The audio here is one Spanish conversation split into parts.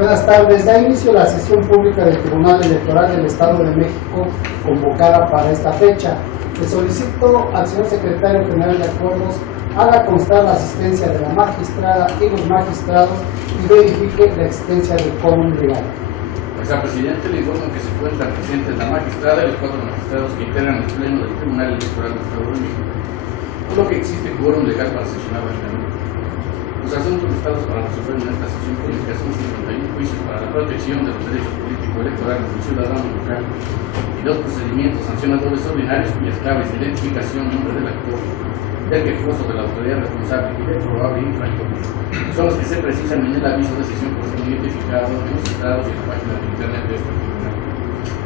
Buenas tardes. Da inicio la sesión pública del Tribunal Electoral del Estado de México convocada para esta fecha. Le solicito al señor Secretario General de Acuerdos haga constar la asistencia de la magistrada y los magistrados y verifique la existencia del quórum legal. Señor presidente, le informo que se encuentran presentes la magistrada y los 4 magistrados que integran el Pleno del Tribunal Electoral del Estado de México, por lo que existe quórum legal para sesionar válidamente. Los asuntos listados para resolver en esta sesión pública son 51 juicios para la protección de los derechos político-electorales del ciudadano local y 2 procedimientos sancionadores ordinarios cuyas claves de identificación, nombre del actor, del quejoso, de la autoridad responsable y del probable infractor son los que se precisan en el aviso de sesión correspondiente identificado en los estados y en la página de internet de este tribunal.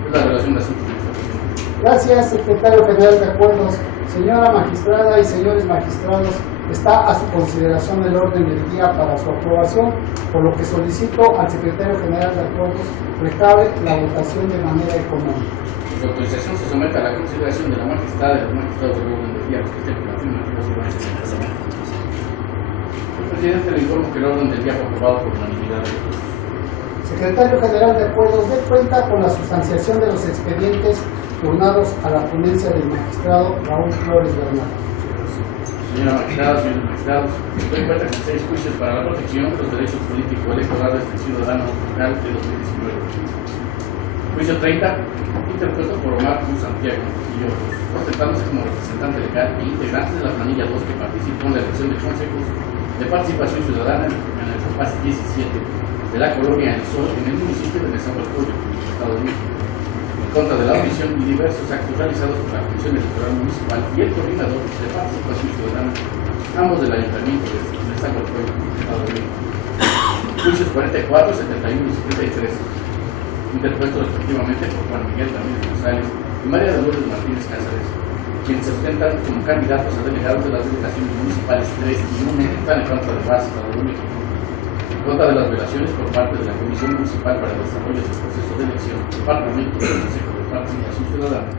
Es la relación de asuntos de esta sesión. Gracias, Secretario General de Acuerdos. Señora magistrada y señores magistrados, está a su consideración el orden del día para su aprobación, por lo que solicito al Secretario General de Acuerdos recabe la votación de manera económica. Su autorización se somete a la consideración de la magistrada y de los magistrados del orden del día, los que estén con la afirmativa se van a presentar. El presidente le informo que el orden del día fue aprobado por unanimidad. Secretario General de Acuerdos, dé cuenta con la sustanciación de los expedientes turnados a la ponencia del magistrado Raúl Flores Bernal. Señora magistrada, señores magistrados, doy cuenta con 6 juicios para la protección de los derechos político-electorales del ciudadano local de 2019. Juicio 30, interpuesto por Omar Cruz Santiago y otros, ostentándose como representante legal e integrante de la planilla 2 que participó en la elección de consejos de participación ciudadana en el compás 17 de la colonia El Sol en el municipio de Nezahualcóyotl, Estado de México, en contra de la audición y diversos actos realizados por la Comisión Electoral Municipal y el coordinador de participación ciudadana, ambos del Ayuntamiento de Nezahualcóyotl, Estado de México. Juicios 44, 71 y 73, interpuestos respectivamente por Juan Miguel Ramírez González y María de Lourdes Martínez Cáceres, quienes se ostentan como candidatos a delegados de las delegaciones municipales 3 y 1 que están en contra de Paz, Estado de México, en contra de las violaciones por parte de la Comisión Municipal para el Desarrollo del Proceso de Elección, Departamento del Consejo de Participación Ciudadana,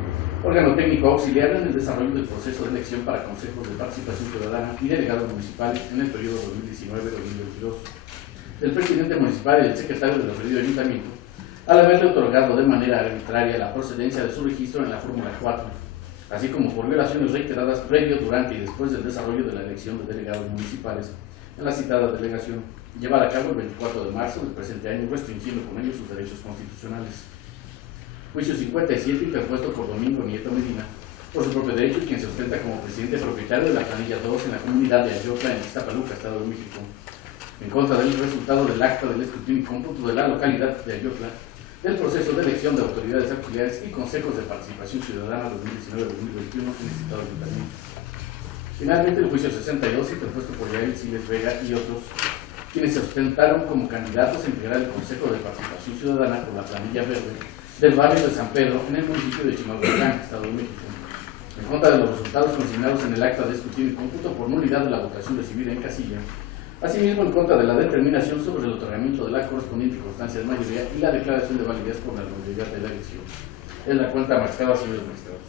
órgano técnico auxiliar en el desarrollo del proceso de elección para consejos de participación ciudadana y delegados municipales en el periodo 2019-2022. El presidente municipal y el secretario del referido ayuntamiento, al haberle otorgado de manera arbitraria la procedencia de su registro en la Fórmula 4, así como por violaciones reiteradas previo, durante y después del desarrollo de la elección de delegados municipales en la citada delegación, llevar a cabo el 24 de marzo del presente año, restringiendo con ello sus derechos constitucionales. Juicio 57, interpuesto por Domingo Nieto Medina, por su propio derecho y quien se ostenta como presidente propietario de la planilla 2 en la comunidad de Ayotla, en Iztapaluca, Estado de México, en contra del resultado del acta del escrutinio y cómputo de la localidad de Ayotla, del proceso de elección de autoridades auxiliares y consejos de participación ciudadana 2019-2021 en el citado ayuntamiento. Finalmente, el juicio 62, interpuesto por Yael Siles Vega y otros, quienes se ostentaron como candidatos a integrar el Consejo de Participación Ciudadana por la planilla verde del barrio de San Pedro en el municipio de Chimalhuacán, Estado de México, en contra de los resultados consignados en el acta de escrutinio y cómputo por nulidad de la votación recibida en casilla, asimismo en contra de la determinación sobre el otorgamiento de la correspondiente constancia de mayoría y la declaración de validez por la nulidad de la elección. Es la cuenta magistrada, señores magistrados.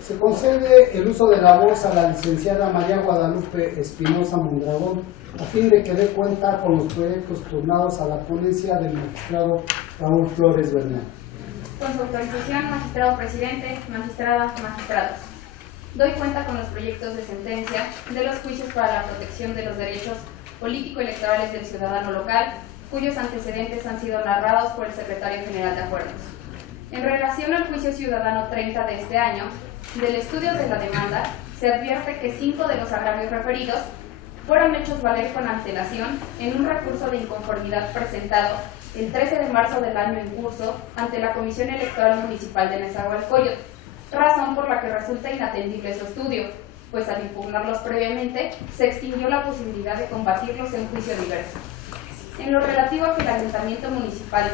Se concede el uso de la voz a la licenciada María Guadalupe Espinosa Mondragón, a fin de que dé cuenta con los proyectos turnados a la ponencia del magistrado Raúl Flores Bernal. Con su autorización, magistrado presidente, magistradas, magistrados. Doy cuenta con los proyectos de sentencia de los juicios para la protección de los derechos político-electorales del ciudadano local, cuyos antecedentes han sido narrados por el Secretario General de Acuerdos. En relación al juicio ciudadano 30 de este año, del estudio de la demanda, se advierte que 5 de los agravios referidos fueron hechos valer con antelación en un recurso de inconformidad presentado el 13 de marzo del año en curso ante la Comisión Electoral Municipal de Nezahualcóyotl, razón por la que resulta inatendible su estudio, pues al impugnarlos previamente se extinguió la posibilidad de combatirlos en juicio diverso. En lo relativo a que el Ayuntamiento Municipal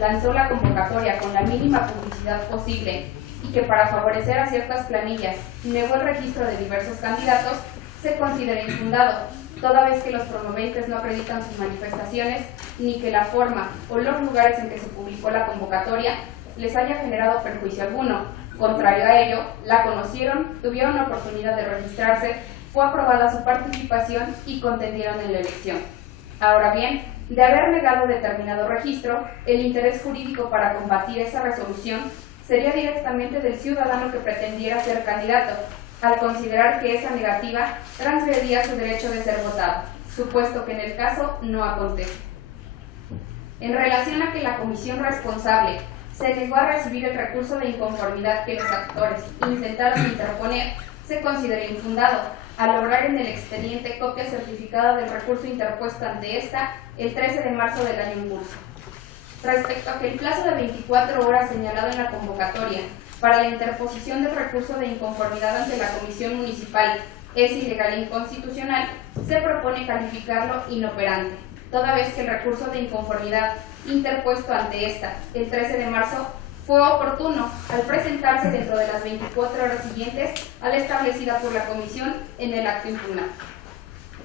lanzó la convocatoria con la mínima publicidad posible y que para favorecer a ciertas planillas negó el registro de diversos candidatos, se considera infundado, toda vez que los promoventes no acreditan sus manifestaciones ni que la forma o los lugares en que se publicó la convocatoria les haya generado perjuicio alguno. Contrario a ello, la conocieron, tuvieron la oportunidad de registrarse, fue aprobada su participación y contendieron en la elección. Ahora bien, de haber negado determinado registro, el interés jurídico para combatir esa resolución sería directamente del ciudadano que pretendiera ser candidato, al considerar que esa negativa transgredía su derecho de ser votado, supuesto que en el caso no acontece. En relación a que la comisión responsable se negó a recibir el recurso de inconformidad que los actores intentaron interponer, se considera infundado, al lograr en el expediente copia certificada del recurso interpuesto ante esta el 13 de marzo del año en curso. Respecto a que el plazo de 24 horas señalado en la convocatoria para la interposición del recurso de inconformidad ante la Comisión Municipal es ilegal e inconstitucional, se propone calificarlo inoperante, toda vez que el recurso de inconformidad interpuesto ante esta el 13 de marzo fue oportuno al presentarse dentro de las 24 horas siguientes a la establecida por la Comisión en el acto impugnado.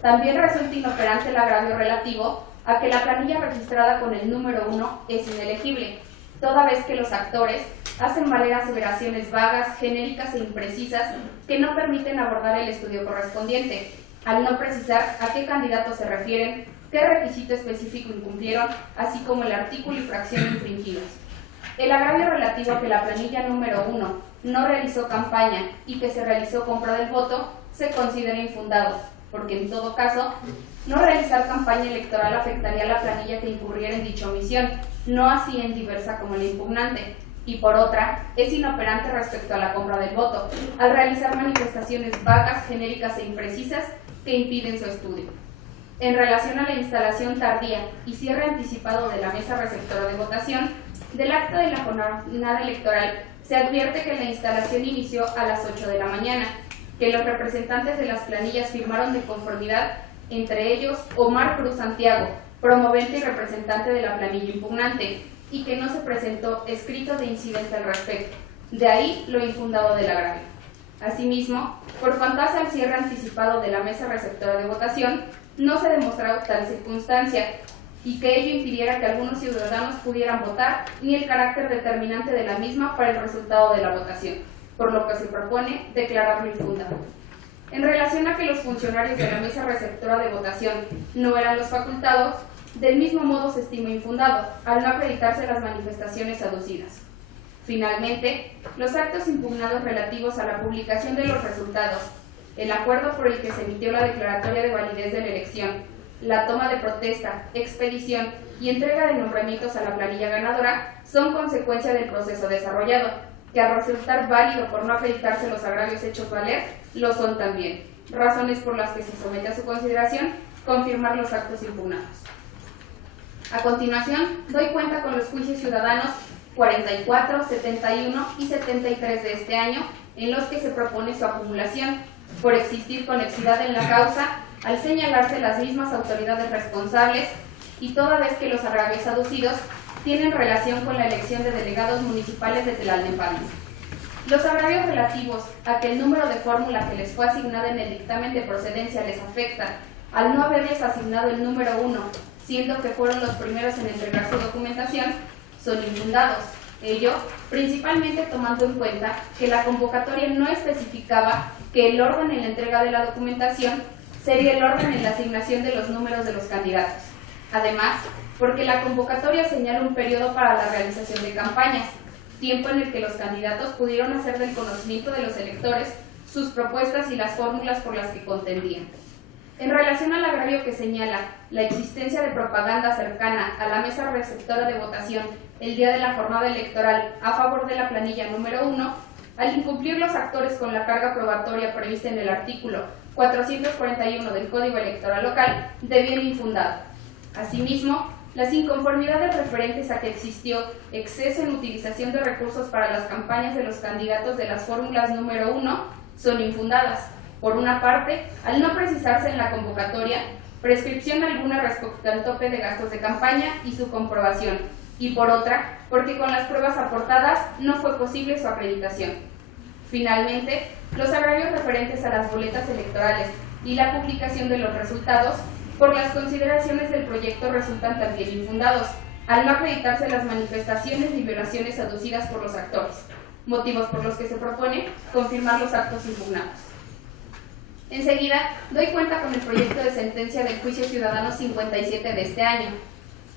También resulta inoperante el agravio relativo a que la planilla registrada con el número 1 es inelegible, toda vez que los actores hacen valer aseveraciones vagas, genéricas e imprecisas que no permiten abordar el estudio correspondiente, al no precisar a qué candidatos se refieren, qué requisito específico incumplieron, así como el artículo y fracción infringidos. El agravio relativo a que la planilla número 1 no realizó campaña y que se realizó compra del voto se considera infundado, porque en todo caso, no realizar campaña electoral afectaría a la planilla que incurriera en dicha omisión, no así en diversa como la impugnante, y por otra, es inoperante respecto a la compra del voto, al realizar manifestaciones vagas, genéricas e imprecisas que impiden su estudio. En relación a la instalación tardía y cierre anticipado de la mesa receptora de votación, del acta de la jornada electoral se advierte que la instalación inició a las 8 de la mañana, que los representantes de las planillas firmaron de conformidad, entre ellos Omar Cruz Santiago, promovente y representante de la planilla impugnante, y que no se presentó escrito de incidente al respecto. De ahí lo infundado del agravio. Asimismo, por cuanto hace al cierre anticipado de la mesa receptora de votación, no se demostró tal circunstancia, y que ello impidiera que algunos ciudadanos pudieran votar, ni el carácter determinante de la misma para el resultado de la votación, por lo que se propone declararlo infundado. En relación a que los funcionarios de la mesa receptora de votación no eran los facultados, del mismo modo se estima infundado, al no acreditarse las manifestaciones aducidas. Finalmente, los actos impugnados relativos a la publicación de los resultados, el acuerdo por el que se emitió la declaratoria de validez de la elección, la toma de protesta, expedición y entrega de nombramientos a la planilla ganadora son consecuencia del proceso desarrollado, que al resultar válido por no acreditarse los agravios hechos valer, lo son también, razones por las que se somete a su consideración confirmar los actos impugnados. A continuación, doy cuenta con los juicios ciudadanos 44, 71 y 73 de este año, en los que se propone su acumulación, por existir conexidad en la causa, al señalarse las mismas autoridades responsables y toda vez que los agravios aducidos tienen relación con la elección de delegados municipales de Tlalnepantla. Los agravios relativos a que el número de fórmula que les fue asignada en el dictamen de procedencia les afecta al no haberles asignado el número 1, siendo que fueron los primeros en entregar su documentación, son infundados. Ello, principalmente tomando en cuenta que la convocatoria no especificaba que el orden en la entrega de la documentación sería el orden en la asignación de los números de los candidatos. Además, porque la convocatoria señala un periodo para la realización de campañas, tiempo en el que los candidatos pudieron hacer del conocimiento de los electores sus propuestas y las fórmulas por las que contendían. En relación al agravio que señala la existencia de propaganda cercana a la mesa receptora de votación el día de la jornada electoral a favor de la planilla número 1, al incumplir los actores con la carga probatoria prevista en el artículo 441 del Código Electoral Local, deviene infundado. Asimismo, las inconformidades referentes a que existió exceso en utilización de recursos para las campañas de los candidatos de las fórmulas número 1 son infundadas. Por una parte, al no precisarse en la convocatoria prescripción alguna respecto al tope de gastos de campaña y su comprobación, y por otra, porque con las pruebas aportadas no fue posible su acreditación. Finalmente, los agravios referentes a las boletas electorales y la publicación de los resultados, por las consideraciones del proyecto, resultan también infundados, al no acreditarse las manifestaciones ni violaciones aducidas por los actores, motivos por los que se propone confirmar los actos impugnados. Enseguida, doy cuenta con el proyecto de sentencia del juicio ciudadano 57 de este año.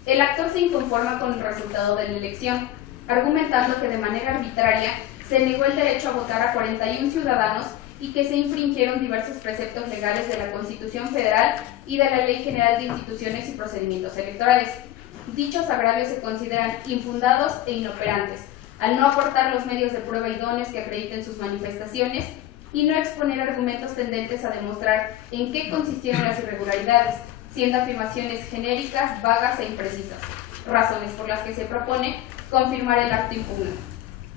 El actor se inconforma con el resultado de la elección, argumentando que de manera arbitraria se negó el derecho a votar a 41 ciudadanos y que se infringieron diversos preceptos legales de la Constitución Federal y de la Ley General de Instituciones y Procedimientos Electorales. Dichos agravios se consideran infundados e inoperantes, al no aportar los medios de prueba idóneos que acrediten sus manifestaciones y no exponer argumentos tendentes a demostrar en qué consistieron las irregularidades, siendo afirmaciones genéricas, vagas e imprecisas, razones por las que se propone confirmar el acto impugnado.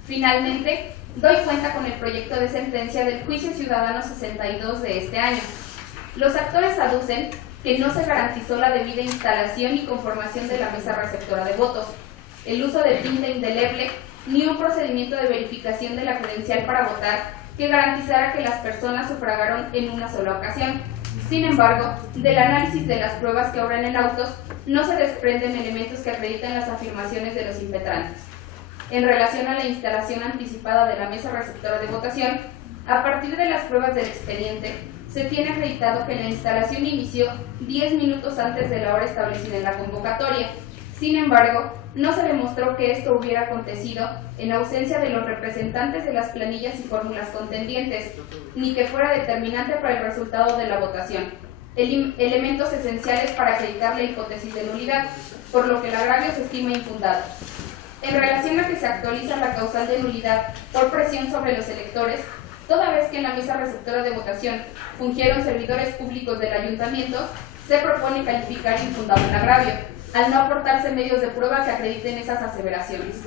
Finalmente, doy cuenta con el proyecto de sentencia del juicio ciudadano 62 de este año. Los actores aducen que no se garantizó la debida instalación y conformación de la mesa receptora de votos, el uso de tinta indeleble, ni un procedimiento de verificación de la credencial para votar que garantizara que las personas sufragaron en una sola ocasión. Sin embargo, del análisis de las pruebas que obran en autos, no se desprenden elementos que acreditan las afirmaciones de los impetrantes. En relación a la instalación anticipada de la mesa receptora de votación, a partir de las pruebas del expediente, se tiene acreditado que la instalación inició 10 minutos antes de la hora establecida en la convocatoria. Sin embargo, no se demostró que esto hubiera acontecido en ausencia de los representantes de las planillas y fórmulas contendientes, ni que fuera determinante para el resultado de la votación, elementos esenciales para acreditar la hipótesis de nulidad, por lo que el agravio se estima infundado. En relación a que se actualiza la causal de nulidad por presión sobre los electores, toda vez que en la mesa receptora de votación fungieron servidores públicos del ayuntamiento, se propone calificar infundado el agravio, al no aportarse medios de prueba que acrediten esas aseveraciones.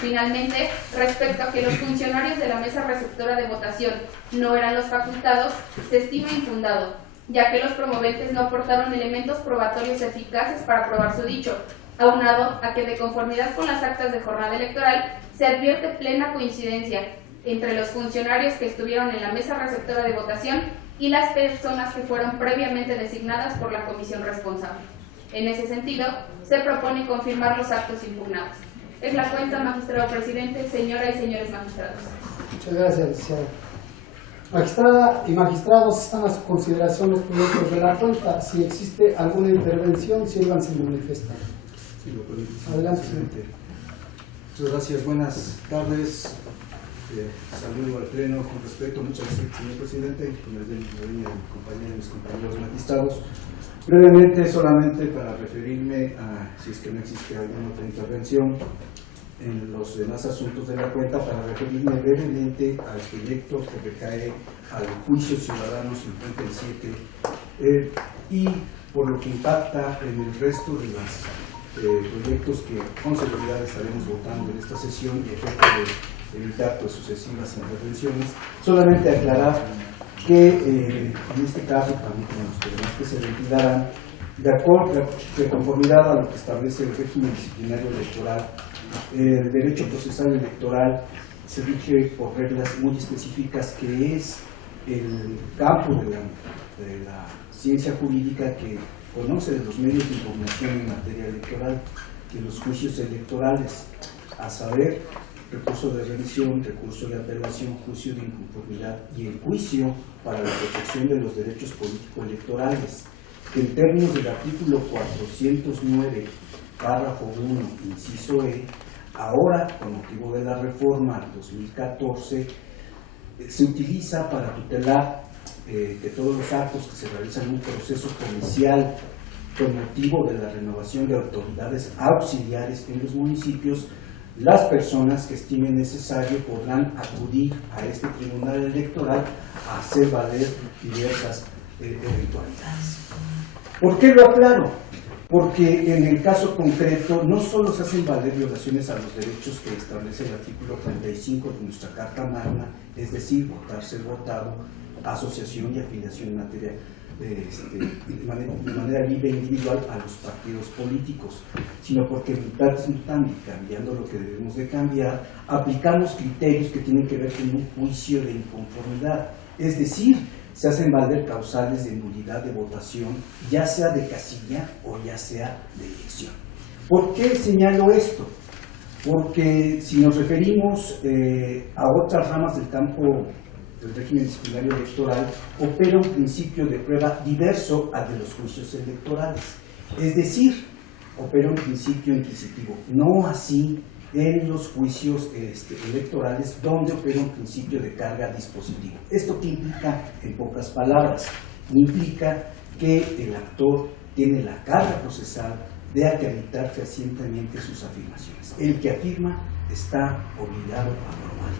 Finalmente, respecto a que los funcionarios de la mesa receptora de votación no eran los facultados, se estima infundado, ya que los promoventes no aportaron elementos probatorios eficaces para probar su dicho, aunado a que de conformidad con las actas de jornada electoral se advierte plena coincidencia entre los funcionarios que estuvieron en la mesa receptora de votación y las personas que fueron previamente designadas por la comisión responsable. En ese sentido, se propone confirmar los actos impugnados. Es la cuenta, magistrado presidente, señoras y señores magistrados. Muchas gracias, licenciada. Magistrada y magistrados, están a su consideración los proyectos de la cuenta. Si existe alguna intervención, sírvanse y manifestan. Sí, lo permite. Adelante, presidente. Muchas gracias, buenas tardes. Saludo al pleno con respeto. Muchas gracias, señor presidente, con el de mis compañeros magistrados. Brevemente, solamente para referirme a, si es que no existe alguna otra intervención en los demás asuntos de la cuenta, para referirme brevemente al proyecto que recae al juicio ciudadano 57 y por lo que impacta en el resto de los proyectos que con seguridad estaremos votando en esta sesión y efecto de evitar pues, sucesivas intervenciones. Solamente aclarar que en este caso, también como los demás que se ventilarán, de conformidad a lo que establece el régimen disciplinario electoral, el derecho procesal electoral se rige por reglas muy específicas, que es el campo de la ciencia jurídica que conoce de los medios de impugnación en materia electoral, que los juicios electorales, a saber, recurso de revisión, recurso de apelación, juicio de inconformidad y el juicio para la protección de los derechos político-electorales, que en términos del artículo 409, párrafo 1, inciso E, ahora, con motivo de la reforma 2014, se utiliza para tutelar que todos los actos que se realizan en un proceso policial con motivo de la renovación de autoridades auxiliares en los municipios, las personas que estimen necesario podrán acudir a este tribunal electoral a hacer valer diversas eventualidades. ¿Por qué lo aclaro? Porque en el caso concreto no solo se hacen valer violaciones a los derechos que establece el artículo 35 de nuestra Carta Magna, es decir, votar, ser votado, asociación y afiliación en materia de manera libre e individual a los partidos políticos, sino porque mutatis mutandis, cambiando lo que debemos de cambiar, aplicamos criterios que tienen que ver con un juicio de inconformidad, es decir, se hacen valer causales de nulidad de votación, ya sea de casilla o ya sea de elección. ¿Por qué señalo esto? Porque si nos referimos a otras ramas del campo del régimen disciplinario electoral opera un principio de prueba diverso al de los juicios electorales. Es decir, opera un principio inquisitivo, no así en los juicios electorales, donde opera un principio de carga dispositivo. ¿Esto qué implica? En pocas palabras, implica que el actor tiene la carga procesal de acreditar fehacientemente sus afirmaciones. El que afirma está obligado a probar.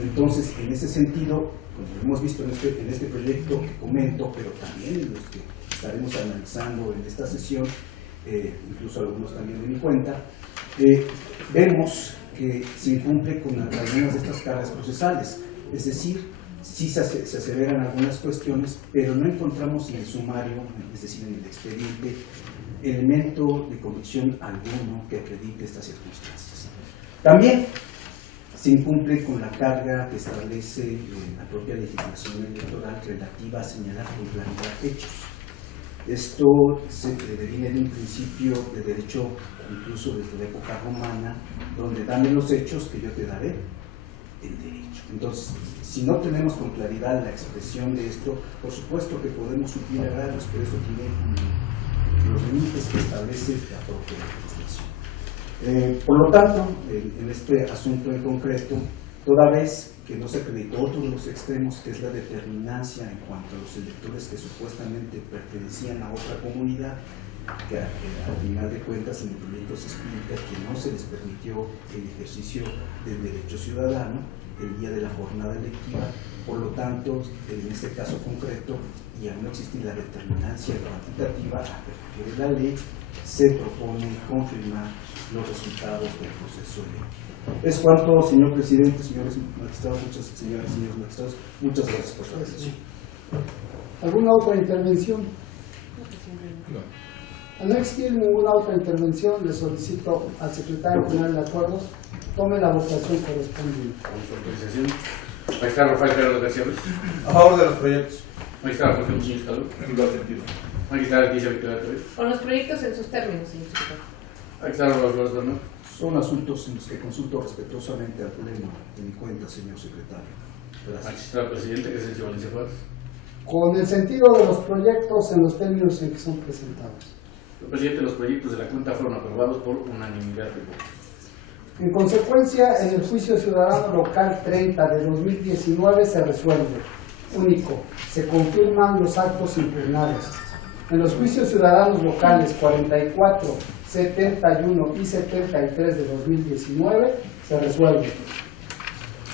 Entonces, en ese sentido, como hemos visto en este proyecto que comento, pero también en los que estaremos analizando en esta sesión, incluso algunos también de mi cuenta, vemos que se incumple con algunas de estas cargas procesales. Es decir, sí se aseveran algunas cuestiones, pero no encontramos en el sumario, es decir, en el expediente, elemento de convicción alguno que acredite estas circunstancias. También se incumple con la carga que establece la propia legislación electoral relativa a señalar con claridad hechos. Esto se deviene de un principio de derecho, incluso desde la época romana, donde dame los hechos que yo te daré el derecho. Entonces, si no tenemos con claridad la expresión de esto, por supuesto que podemos suplir agravios, pero eso tiene los límites que establece la propia legislación. Por lo tanto, en este asunto en concreto, toda vez que no se acreditó otro de los extremos, que es la determinancia en cuanto a los electores que supuestamente pertenecían a otra comunidad, que al final de cuentas en el proyecto se explica que no se les permitió el ejercicio del derecho ciudadano el día de la jornada electiva. Por lo tanto, en este caso concreto, y al no existir la determinancia cuantitativa a que refiere la ley, se propone confirmar los resultados del proceso electivo. Es cuanto, señor presidente, señores magistrados, señoras y señores magistrados, muchas gracias por su atención. ¿Alguna otra intervención? No. Al no existir ninguna otra intervención, le solicito al secretario general de acuerdos tome la votación correspondiente. Con su autorización. Magistrado Rafael Gerardo García Ruiz. A favor de los proyectos. Magistrado Jorge Muñiz Calú. En igual sentido. Magistrado Leticia Victoria Torres. Con los proyectos en sus términos, señor secretario. Magistrado Raúl Flores Bernal. Son asuntos en los que consulto respetuosamente al Pleno de mi cuenta, señor secretario. Gracias. Magistrado Presidente Crescencio Valencia Juárez. Con el sentido de los proyectos en los términos en que son presentados. Señor Presidente, los proyectos de la cuenta fueron aprobados por unanimidad de votos. En consecuencia, en el juicio ciudadano local 30 de 2019 se resuelve. Único, se confirman los actos impugnados. En los juicios ciudadanos locales 44, 71 y 73 de 2019 se resuelve.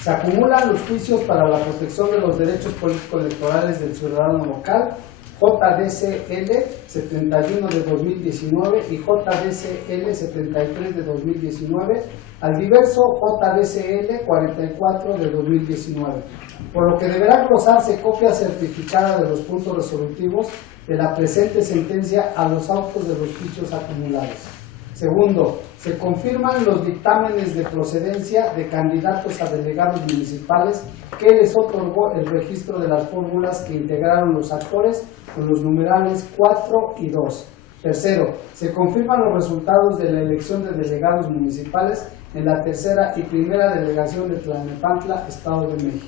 Se acumulan los juicios para la protección de los derechos políticos electorales del ciudadano local JDCL 71 de 2019 y JDCL 73 de 2019 al diverso JDCL 44 de 2019, por lo que deberá glosarse copia certificada de los puntos resolutivos de la presente sentencia a los autos de los juicios acumulados. Segundo, se confirman los dictámenes de procedencia de candidatos a delegados municipales que les otorgó el registro de las fórmulas que integraron los actores con los numerales 4 y 2. Tercero, se confirman los resultados de la elección de delegados municipales en la tercera y primera delegación de Tlalnepantla, Estado de México.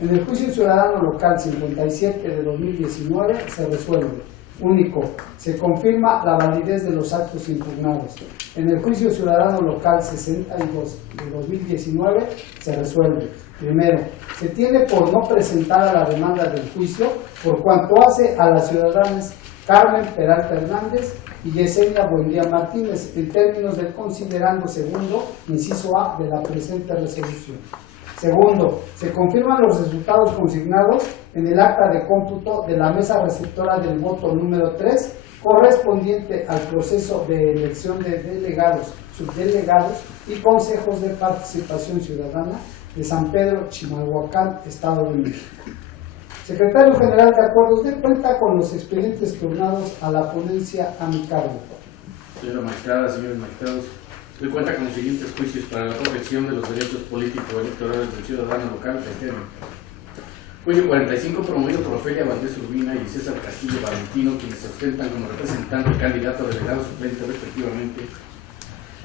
En el juicio ciudadano local 57 de 2019 se resuelve. Único, se confirma la validez de los actos impugnados. En el juicio ciudadano local 62 de 2019 se resuelve. Primero, se tiene por no presentada la demanda del juicio por cuanto hace a las ciudadanas Carmen Peralta Hernández y Yesenia Buendía Martínez en términos del considerando segundo, inciso A de la presente resolución. Segundo, se confirman los resultados consignados en el acta de cómputo de la mesa receptora del voto número 3, correspondiente al proceso de elección de delegados, subdelegados y consejos de participación ciudadana de San Pedro, Chimalhuacán, Estado de México. Secretario General de Acuerdos, de cuenta con los expedientes turnados a la ponencia a mi cargo. Señora magistrada, señores magistrados, doy cuenta con los siguientes juicios para la protección de los derechos políticos electorales del ciudadano local de este año. Juicio 45, promovido por Ofelia Valdés Urbina y César Castillo Valentino, quienes se ostentan como representante y candidato a delegado suplente respectivamente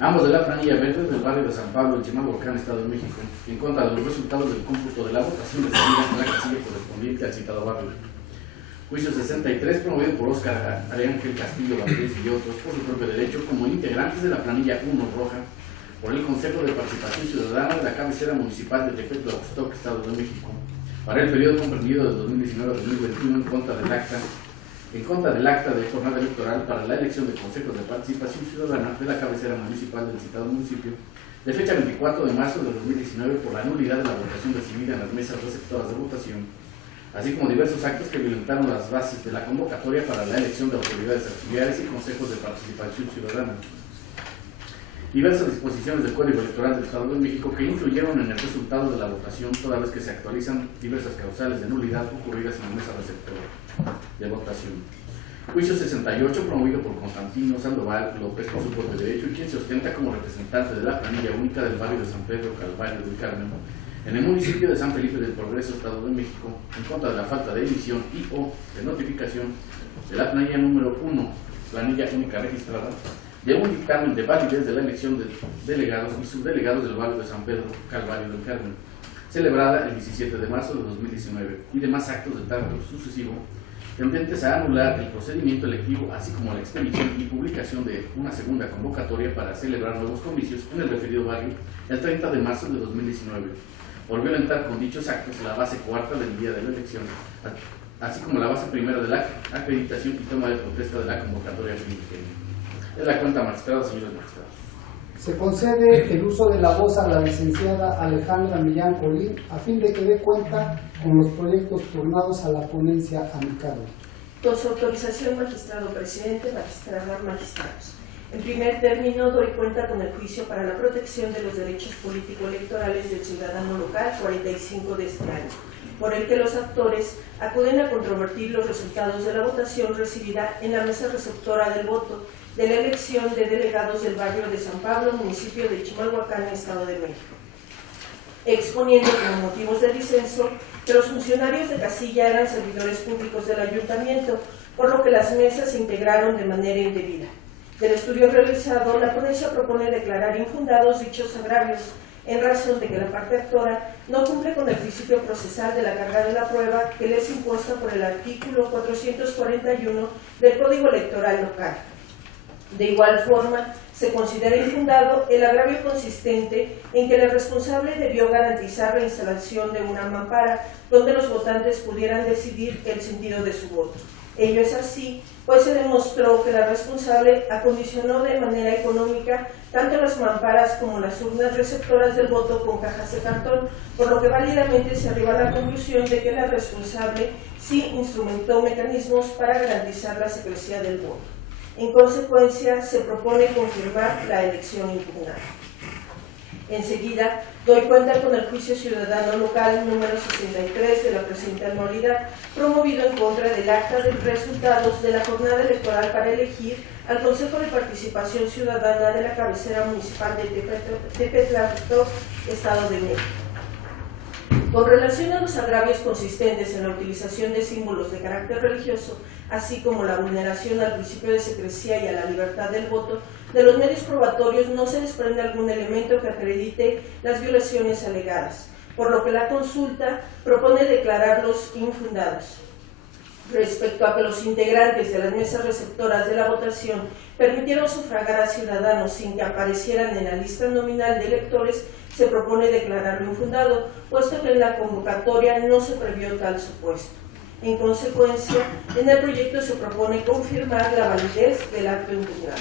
ambos de la planilla verde del barrio de San Pablo, en Chimalhuacán, Estado de México, en contra de los resultados del cómputo de la votación recibida en la casilla correspondiente al citado barrio. Juicio 63, promovido por Óscar Ángel Castillo Valdés y otros, por su propio derecho, como integrantes de la planilla 1 roja, por el Consejo de Participación Ciudadana de la cabecera municipal de Tepetlahuastoc, Estado de México, para el periodo comprendido de 2019 a 2021, en contra del acta de jornada electoral para la elección de consejos de participación ciudadana de la cabecera municipal del citado municipio, de fecha 24 de marzo de 2019, por la nulidad de la votación recibida en las mesas receptoras de votación, así como diversos actos que violentaron las bases de la convocatoria para la elección de autoridades auxiliares y consejos de participación ciudadana. Diversas disposiciones del Código Electoral del Estado de México que influyeron en el resultado de la votación, toda vez que se actualizan diversas causales de nulidad ocurridas en la mesa receptora de votación. Juicio 68, promovido por Constantino Sandoval López por su propio derecho y quien se ostenta como representante de la planilla única del barrio de San Pedro Calvario del Carmen, en el municipio de San Felipe del Progreso, Estado de México, en contra de la falta de emisión y o de notificación de la planilla número 1, planilla única registrada, de un dictamen de validez de la elección de delegados y subdelegados del barrio de San Pedro Calvario del Carmen, celebrada el 17 de marzo de 2019, y demás actos de trato sucesivo tendentes a anular el procedimiento electivo, así como la expedición y publicación de una segunda convocatoria para celebrar nuevos comicios en el referido barrio el 30 de marzo de 2019, por violentar con dichos actos la base cuarta del día de la elección, así como la base primera de la acreditación y toma de protesta de la convocatoria primigenia. Es la cuenta, magistrado, señores magistrados. Se concede el uso de la voz a la licenciada Alejandra Millán Colín a fin de que dé cuenta con los proyectos turnados a la ponencia amicable. Con su autorización, magistrado presidente, magistrada, magistrados. En primer término, doy cuenta con el juicio para la protección de los derechos político-electorales del ciudadano local 45 de este año, por el que los actores acuden a controvertir los resultados de la votación recibida en la mesa receptora del voto de la elección de delegados del barrio de San Pablo, municipio de Chimalhuacán, Estado de México, exponiendo como motivos de disenso que los funcionarios de casilla eran servidores públicos del ayuntamiento, por lo que las mesas se integraron de manera indebida. Del estudio realizado, la ponencia propone declarar infundados dichos agravios en razón de que la parte actora no cumple con el principio procesal de la carga de la prueba que le es impuesta por el artículo 441 del Código Electoral local. De igual forma, se considera infundado el agravio consistente en que el responsable debió garantizar la instalación de una mampara donde los votantes pudieran decidir el sentido de su voto. Ello es así, pues se demostró que la responsable acondicionó de manera económica tanto las mamparas como las urnas receptoras del voto con cajas de cartón, por lo que válidamente se arriba a la conclusión de que la responsable sí instrumentó mecanismos para garantizar la secrecía del voto. En consecuencia, se propone confirmar la elección impugnada. Enseguida, doy cuenta con el juicio ciudadano local número 63 de la presente anualidad, promovido en contra del acta de resultados de la jornada electoral para elegir al Consejo de Participación Ciudadana de la cabecera municipal de Tepetlahuastoc, Estado de México. Con relación a los agravios consistentes en la utilización de símbolos de carácter religioso, así como la vulneración al principio de secrecía y a la libertad del voto, de los medios probatorios no se desprende algún elemento que acredite las violaciones alegadas, por lo que la consulta propone declararlos infundados. Respecto a que los integrantes de las mesas receptoras de la votación permitieron sufragar a ciudadanos sin que aparecieran en la lista nominal de electores, se propone declararlo infundado, puesto que en la convocatoria no se previó tal supuesto. En consecuencia, en el proyecto se propone confirmar la validez del acto impugnado.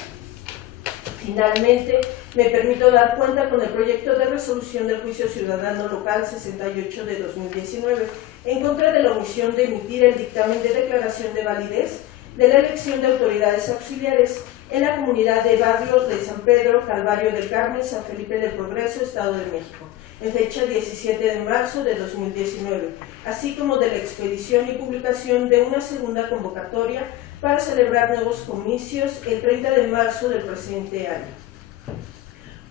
Finalmente, me permito dar cuenta con el proyecto de resolución del juicio ciudadano local 68 de 2019, en contra de la omisión de emitir el dictamen de declaración de validez de la elección de autoridades auxiliares en la comunidad de barrio de San Pedro, Calvario del Carmen, San Felipe del Progreso, Estado de México, en fecha 17 de marzo de 2019, así como de la expedición y publicación de una segunda convocatoria para celebrar nuevos comicios el 30 de marzo del presente año.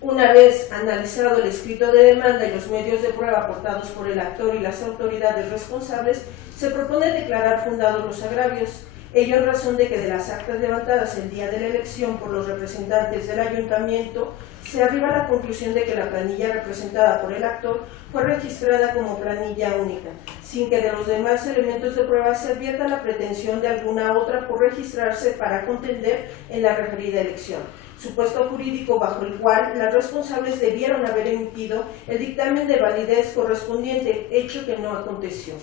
Una vez analizado el escrito de demanda y los medios de prueba aportados por el actor y las autoridades responsables, se propone declarar fundados los agravios. ello en razón de que de las actas levantadas el día de la elección por los representantes del ayuntamiento se arriba a la conclusión de que la planilla representada por el actor fue registrada como planilla única, sin que de los demás elementos de prueba se advierta la pretensión de alguna otra por registrarse para contender en la referida elección, supuesto jurídico bajo el cual las responsables debieron haber emitido el dictamen de validez correspondiente, hecho que no aconteció.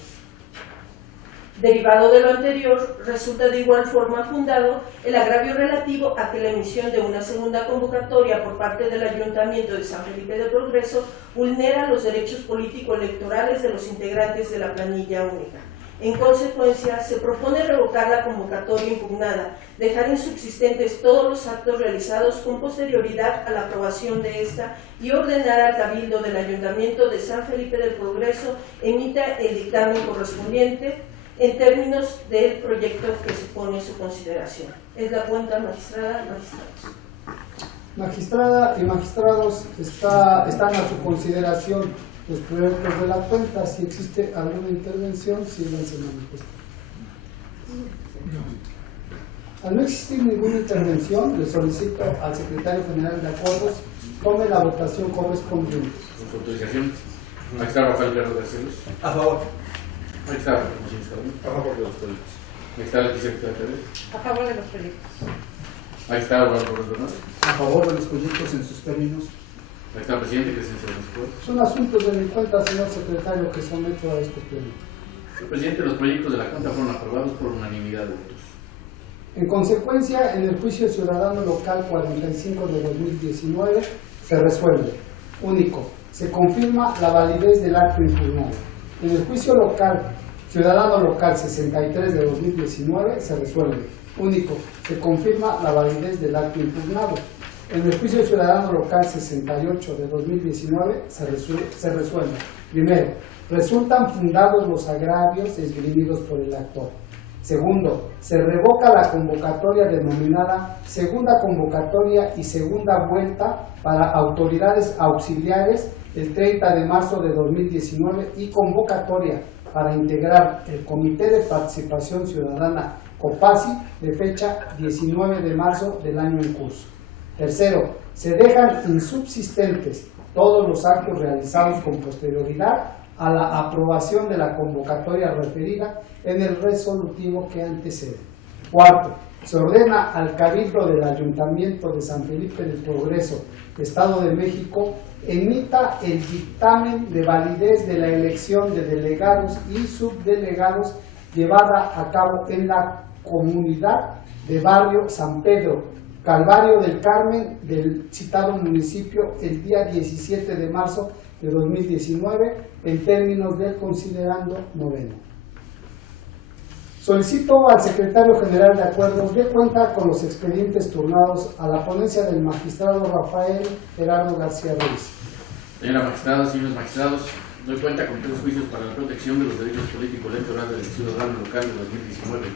Derivado de lo anterior, resulta de igual forma fundado el agravio relativo a que la emisión de una segunda convocatoria por parte del Ayuntamiento de San Felipe del Progreso vulnera los derechos político-electorales de los integrantes de la planilla única. En consecuencia, se propone revocar la convocatoria impugnada, dejar insubsistentes todos los actos realizados con posterioridad a la aprobación de esta y ordenar al Cabildo del Ayuntamiento de San Felipe del Progreso emita el dictamen correspondiente en términos del proyecto que se pone en su consideración. Es la cuenta, magistrada, magistrados. Magistrada y magistrados, están a su consideración los proyectos de la cuenta. Si existe alguna intervención, síganse manifestando. Al no existir ninguna intervención, le solicito al secretario general de Acuerdos tome la votación correspondiente. Con su autorización, magistrado Rafael Guerrero García. A favor. Magistrado José Escalón. A favor de los proyectos. Magistrado Leticia Pérez. A favor de los proyectos. Magistrado Eduardo Torres Bernal. A favor de los proyectos en sus términos. Magistrado Presidente, Crescencia de los Pueblos. Son asuntos de mi cuenta, señor secretario, que someto a este pleno. Señor Presidente, los proyectos de la cuenta fueron aprobados por unanimidad de votos. En consecuencia, en el juicio ciudadano local 45 de 2019 se resuelve. Único, se confirma la validez del acto impugnado. En el juicio ciudadano local 63 de 2019 se resuelve. Único, se confirma la validez del acto impugnado. En el juicio ciudadano local 68 de 2019 se resuelve. Primero, resultan fundados los agravios esgrimidos por el actor. Segundo, se revoca la convocatoria denominada segunda convocatoria y segunda vuelta para autoridades auxiliares el 30 de marzo de 2019 y convocatoria para integrar el Comité de Participación Ciudadana COPACI de fecha 19 de marzo del año en curso. Tercero, se dejan insubsistentes todos los actos realizados con posterioridad a la aprobación de la convocatoria referida en el resolutivo que antecede. Cuarto, se ordena al Cabildo del Ayuntamiento de San Felipe del Progreso, Estado de México, emita el dictamen de validez de la elección de delegados y subdelegados llevada a cabo en la comunidad de Barrio San Pedro, Calvario del Carmen del citado municipio el día 17 de marzo de 2019 en términos del considerando noveno. Solicito al secretario general de Acuerdos dé cuenta con los expedientes turnados a la ponencia del magistrado Rafael Gerardo García Ruiz. Señora magistrada, señores magistrados, doy cuenta con 3 juicios para la protección de los derechos políticos electorales del ciudadano local de 2019.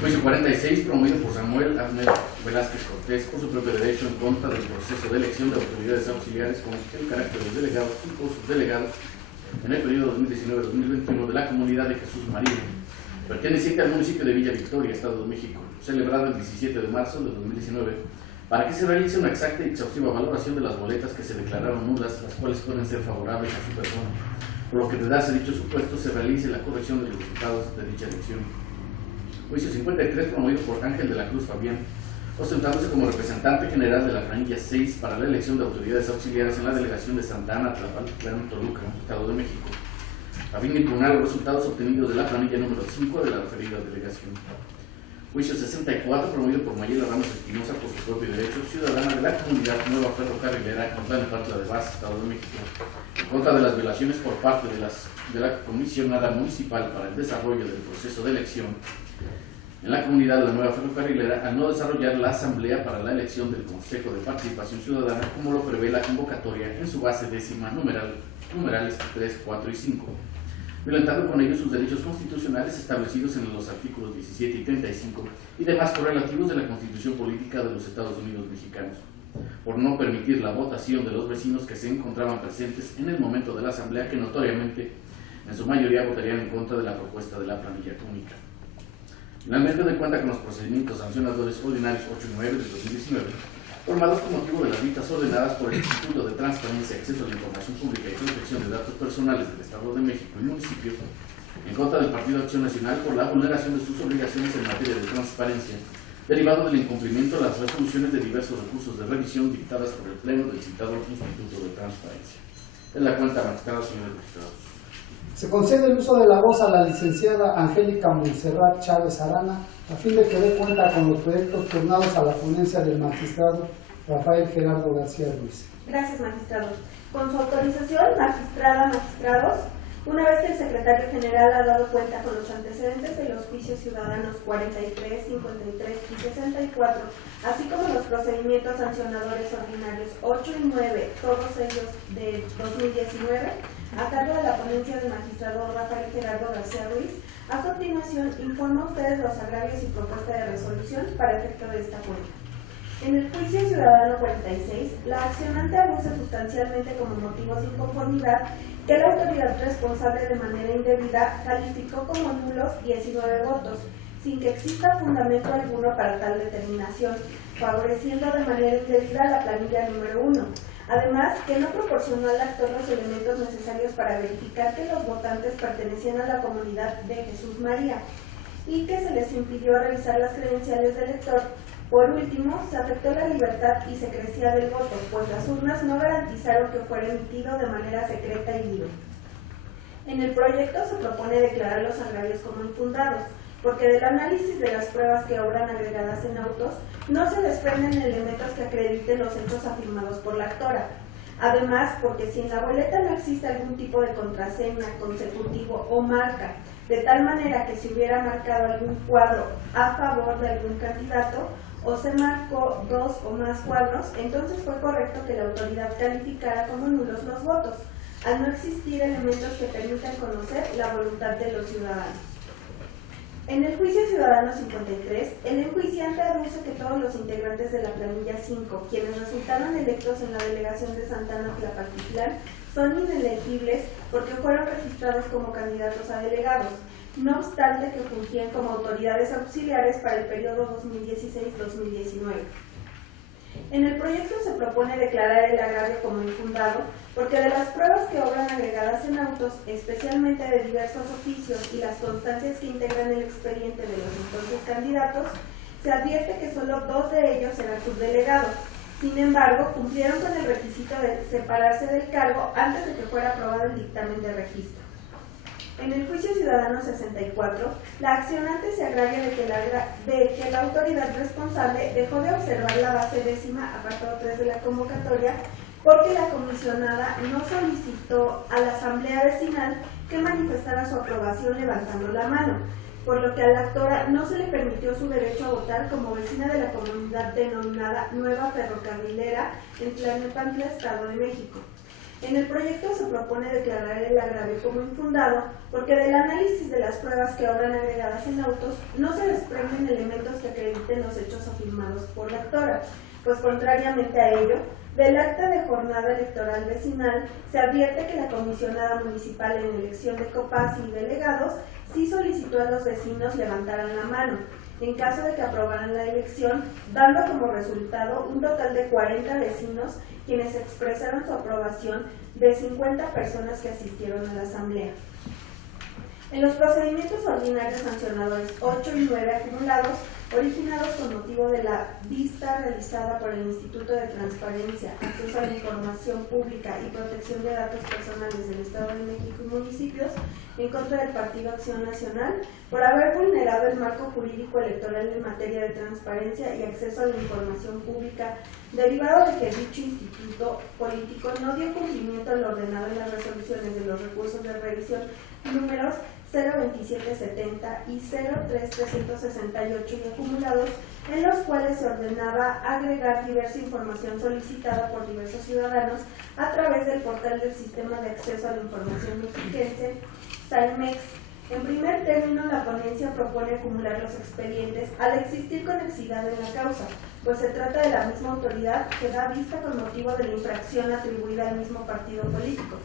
Juicio 46, promovido por Samuel Abner Velázquez Cortés por su propio derecho en contra del proceso de elección de autoridades auxiliares con el carácter de delegados y por sus delegados en el periodo 2019-2021 de la comunidad de Jesús María, perteneciente al municipio de Villa Victoria, Estado de México, celebrado el 17 de marzo de 2019, para que se realice una exacta y exhaustiva valoración de las boletas que se declararon nulas, las cuales pueden ser favorables a su persona, por lo que de darse dicho supuesto se realice la corrección de los resultados de dicha elección. Juicio 53, promovido por Ángel de la Cruz Fabián, ostentándose como representante general de la planilla 6 para la elección de autoridades auxiliares en la delegación de Santa Ana, Tlalpan, Toluca, Estado de México, a fin de impugnar los resultados obtenidos de la planilla número 5 de la referida delegación. Juicio 64, promovido por Mayela Ramos Espinosa por su propio derecho, ciudadana de la comunidad Nueva Ferrocarrilera, Contana Partla de Vaz, Estado de México, en contra de las violaciones por parte de la comisionada municipal para el desarrollo del proceso de elección en la comunidad de la Nueva Ferrocarrilera al no desarrollar la asamblea para la elección del Consejo de Participación Ciudadana como lo prevé la convocatoria en su base décima numerales 3, 4 y 5, violentando con ello sus derechos constitucionales establecidos en los artículos 17 y 35 y demás correlativos de la Constitución Política de los Estados Unidos Mexicanos, por no permitir la votación de los vecinos que se encontraban presentes en el momento de la asamblea, que notoriamente en su mayoría votarían en contra de la propuesta de la planilla única. Finalmente, doy cuenta con los procedimientos sancionadores ordinarios 8 y 9 del 2019, formados con motivo de las dictas ordenadas por el Instituto de Transparencia, Acceso a la Información Pública y Protección de Datos Personales del Estado de México y municipios, en contra del Partido Acción Nacional por la vulneración de sus obligaciones en materia de transparencia, derivado del incumplimiento de las resoluciones de diversos recursos de revisión dictadas por el Pleno del citado Instituto de Transparencia. Es la cuenta, magistrados, señores magistrados. Se concede el uso de la voz a la licenciada Angélica Montserrat Chávez Arana, a fin de que dé cuenta con los proyectos turnados a la ponencia del magistrado Rafael Gerardo García Ruiz. Gracias, magistrado. Con su autorización, magistrada, magistrados, una vez que el secretario general ha dado cuenta con los antecedentes de los juicios ciudadanos 43, 53 y 64, así como los procedimientos sancionadores ordinarios 8 y 9, todos ellos de 2019, a cargo de la ponencia del magistrado Rafael Gerardo García Ruiz, a continuación informa a ustedes los agravios y propuesta de resolución para efecto de esta cuenta. En el juicio ciudadano 46, la accionante aduce sustancialmente como motivos de inconformidad que la autoridad responsable de manera indebida calificó como nulos 19 votos, sin que exista fundamento alguno para tal determinación, favoreciendo de manera indebida la planilla número 1. Además, que no proporcionó al actor los elementos necesarios para verificar que los votantes pertenecían a la comunidad de Jesús María y que se les impidió revisar las credenciales del elector. Por último, se afectó la libertad y secrecía del voto, pues las urnas no garantizaron que fuera emitido de manera secreta y libre. En el proyecto se propone declarar los agravios como infundados, porque del análisis de las pruebas que obran agregadas en autos, no se desprenden elementos que acrediten los hechos afirmados por la actora. Además, porque si en la boleta no existe algún tipo de contraseña, consecutivo o marca, de tal manera que se hubiera marcado algún cuadro a favor de algún candidato, o se marcó 2 o más cuadros, entonces fue correcto que la autoridad calificara como nulos los votos, al no existir elementos que permitan conocer la voluntad de los ciudadanos. En el juicio ciudadano 53, el enjuiciante aduce que todos los integrantes de la planilla 5, quienes resultaron electos en la delegación de Santana Tlapaquitlán, son inelegibles porque fueron registrados como candidatos a delegados, no obstante que fungían como autoridades auxiliares para el periodo 2016-2019. En el proyecto se propone declarar el agravio como infundado porque de las pruebas que obran agregadas en autos, especialmente de diversos oficios y las constancias que integran el expediente de los entonces candidatos, se advierte que solo 2 de ellos eran subdelegados. Sin embargo, cumplieron con el requisito de separarse del cargo antes de que fuera aprobado el dictamen de registro. En el juicio ciudadano 64, la accionante se agravia de que la autoridad responsable dejó de observar la base décima, apartado 3 de la convocatoria, porque la comisionada no solicitó a la asamblea vecinal que manifestara su aprobación levantando la mano, por lo que a la actora no se le permitió su derecho a votar como vecina de la comunidad denominada Nueva Ferrocarrilera en Tlalnepantla, Estado de México. En el proyecto se propone declarar el agravio como infundado porque del análisis de las pruebas que obran agregadas en autos no se desprenden elementos que acrediten los hechos afirmados por la actora, pues contrariamente a ello, del acta de jornada electoral vecinal se advierte que la comisionada municipal en elección de COPAS y delegados sí solicitó a los vecinos levantaran la mano, en caso de que aprobaran la elección, dando como resultado un total de 40 vecinos quienes expresaron su aprobación de 50 personas que asistieron a la asamblea. En los procedimientos ordinarios sancionadores 8 y 9 acumulados, originados con motivo de la vista realizada por el Instituto de Transparencia, Acceso a la Información Pública y Protección de Datos Personales del Estado de México y municipios, en contra del Partido Acción Nacional, por haber vulnerado el marco jurídico electoral en materia de transparencia y acceso a la información pública, derivado de que dicho instituto político no dio cumplimiento a lo ordenado en las resoluciones de los recursos de revisión números 02770 y 03368 y acumulados, en los cuales se ordenaba agregar diversa información solicitada por diversos ciudadanos a través del portal del Sistema de Acceso a la Información Mexiquense, SAIMEX. En primer término, la ponencia propone acumular los expedientes al existir conexidad en la causa, pues se trata de la misma autoridad que da vista con motivo de la infracción atribuida al mismo partido político.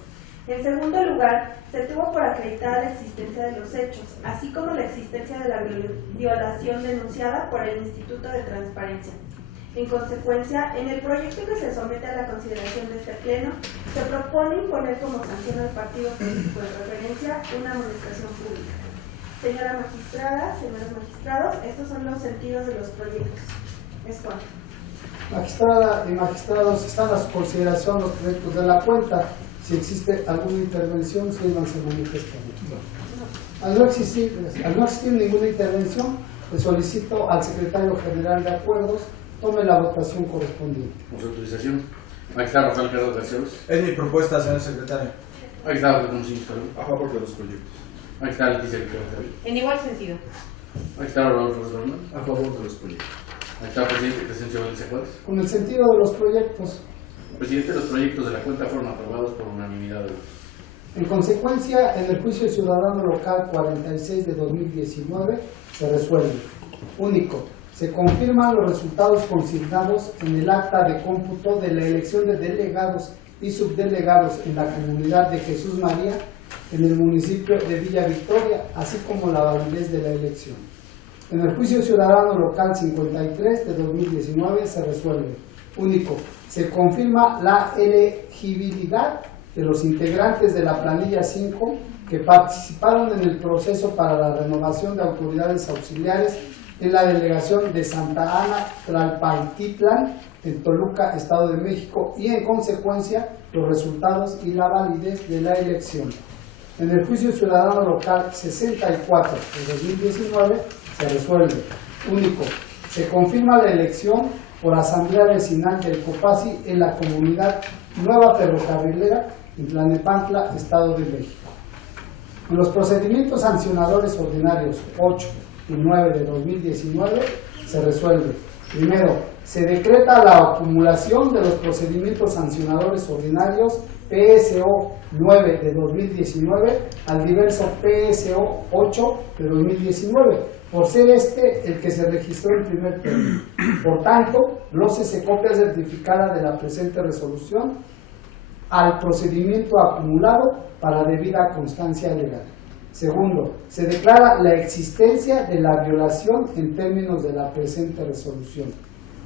En segundo lugar, se tuvo por acreditada la existencia de los hechos, así como la existencia de la violación denunciada por el Instituto de Transparencia. En consecuencia, en el proyecto que se somete a la consideración de este Pleno, se propone imponer como sanción al partido político de referencia una amonestación pública. Señora magistrada, señores magistrados, estos son los sentidos de los proyectos. Es cuanto. Magistrada y magistrados, están a su consideración los proyectos de la cuenta. Si existe alguna intervención, sírvanse manifestamente. Al no existir ninguna intervención, le solicito al secretario general de Acuerdos tome la votación correspondiente. Con su autorización. Magistrado Rafael Carlos García. Es mi propuesta, señor secretario. Magistrado reconocimiento. A favor de los proyectos. Magistrado Leticia Victoria. En igual sentido. Magistrado Rodolfo Rodríguez. A favor de los proyectos. Magistrado presidente Crescencio Valencia Juárez. Con el sentido de los proyectos, Presidente, los proyectos de la cuenta fueron aprobados por unanimidad de votos. en consecuencia, en el juicio ciudadano local 46 de 2019 se resuelve. Único, se confirman los resultados consignados en el acta de cómputo de la elección de delegados y subdelegados en la comunidad de Jesús María en el municipio de Villa Victoria, así como la validez de la elección. En el juicio ciudadano local 53 de 2019 se resuelve. Único, se confirma la elegibilidad de los integrantes de la planilla 5 que participaron en el proceso para la renovación de autoridades auxiliares en la delegación de Santa Ana, Tlalpantitlán, en Toluca, Estado de México, y en consecuencia los resultados y la validez de la elección. En el juicio ciudadano local 64 de 2019 se resuelve. Único, se confirma la elección por asamblea vecinal del Copasi en la comunidad Nueva Ferrocarrilera en Tlalnepantla, Estado de México. En los procedimientos sancionadores ordinarios 8 y 9 de 2019 se resuelve. Primero, se decreta la acumulación de los procedimientos sancionadores ordinarios PSO 9 de 2019 al diverso PSO 8 de 2019, por ser este el que se registró en primer término. Por tanto, glósese copia certificada de la presente resolución al procedimiento acumulado para debida constancia legal. Segundo, se declara la existencia de la violación en términos de la presente resolución.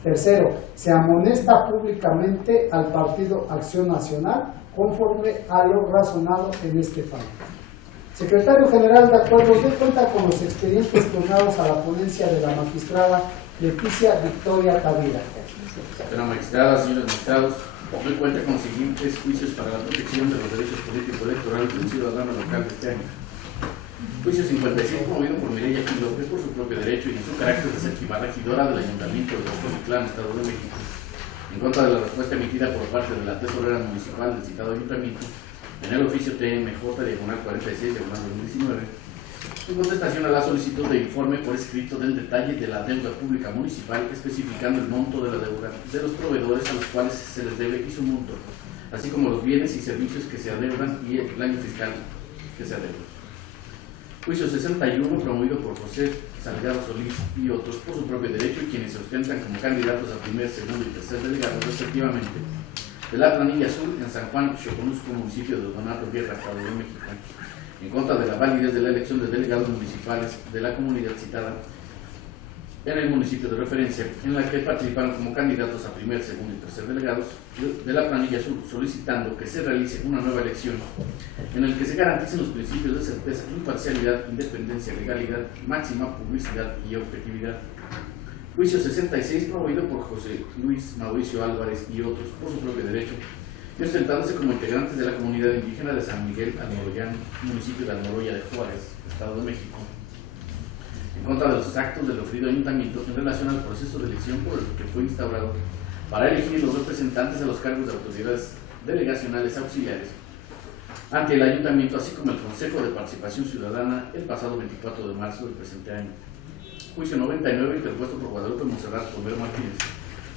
Tercero, se amonesta públicamente al Partido Acción Nacional conforme a lo razonado en este fallo. Secretario General de Acuerdos, de cuenta con los expedientes turnados a la ponencia de la magistrada Leticia Victoria Tavira. Señora magistrada, señores magistrados, doy cuenta con los siguientes juicios para la protección de los derechos político-electorales del ciudadano local de este año. Juicio 55, promovido por Mireya Gil López por su propio derecho y en su carácter de séptima regidora del Ayuntamiento de Ocotitlán, Estado de México, en contra de la respuesta emitida por parte de la tesorera municipal del citado ayuntamiento en el oficio TM-J-46-2019, en contestación a la solicitud de informe por escrito del detalle de la deuda pública municipal, especificando el monto de la deuda de los proveedores a los cuales se les debe y su monto, así como los bienes y servicios que se adeudan y el año fiscal que se adeuda. Juicio 61, promovido por José Salgado Solís y otros por su propio derecho y quienes se ostentan como candidatos a primer, segundo y tercer delegado, respectivamente, de la planilla azul en San Juan Xoconusco, municipio de Donato Guerra, Estado de México, en contra de la validez de la elección de delegados municipales de la comunidad citada en el municipio de referencia, en la que participaron como candidatos a primer, segundo y tercer delegados de la planilla azul, solicitando que se realice una nueva elección en el que se garanticen los principios de certeza, imparcialidad, independencia, legalidad, máxima publicidad y objetividad. Juicio 66, promovido por José Luis Mauricio Álvarez y otros por su propio derecho, y ostentándose como integrantes de la comunidad indígena de San Miguel Almoroyán, municipio de Almoroya de Juárez, Estado de México, en contra de los actos del referido ayuntamiento en relación al proceso de elección por el que fue instaurado para elegir los representantes a los cargos de autoridades delegacionales auxiliares ante el ayuntamiento, así como el Consejo de Participación Ciudadana el pasado 24 de marzo del presente año. Juicio 99, interpuesto por Guadalupe Monserrat Romero Martínez,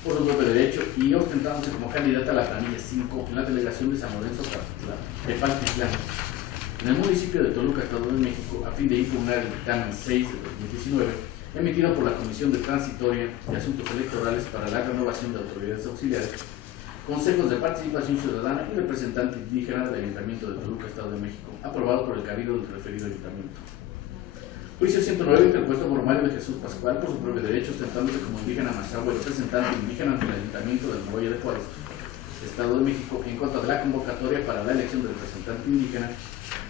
por su propio derecho y ostentándose como candidata a la planilla 5 en la delegación de San Lorenzo de Paltitlán, en el municipio de Toluca, Estado de México, a fin de impugnar el dictamen 6 de 2019, emitido por la Comisión de Transitoria de Asuntos Electorales para la renovación de autoridades auxiliares, consejos de participación ciudadana y representante indígena del Ayuntamiento de Toluca, Estado de México, aprobado por el Cabildo del referido Ayuntamiento. Juicio 109, interpuesto por Mario de Jesús Pascual por su propio derecho, ostentándose como indígena mazahua y representante indígena ante el Ayuntamiento del Valle de Juárez, Estado de México, en contra de la convocatoria para la elección del representante indígena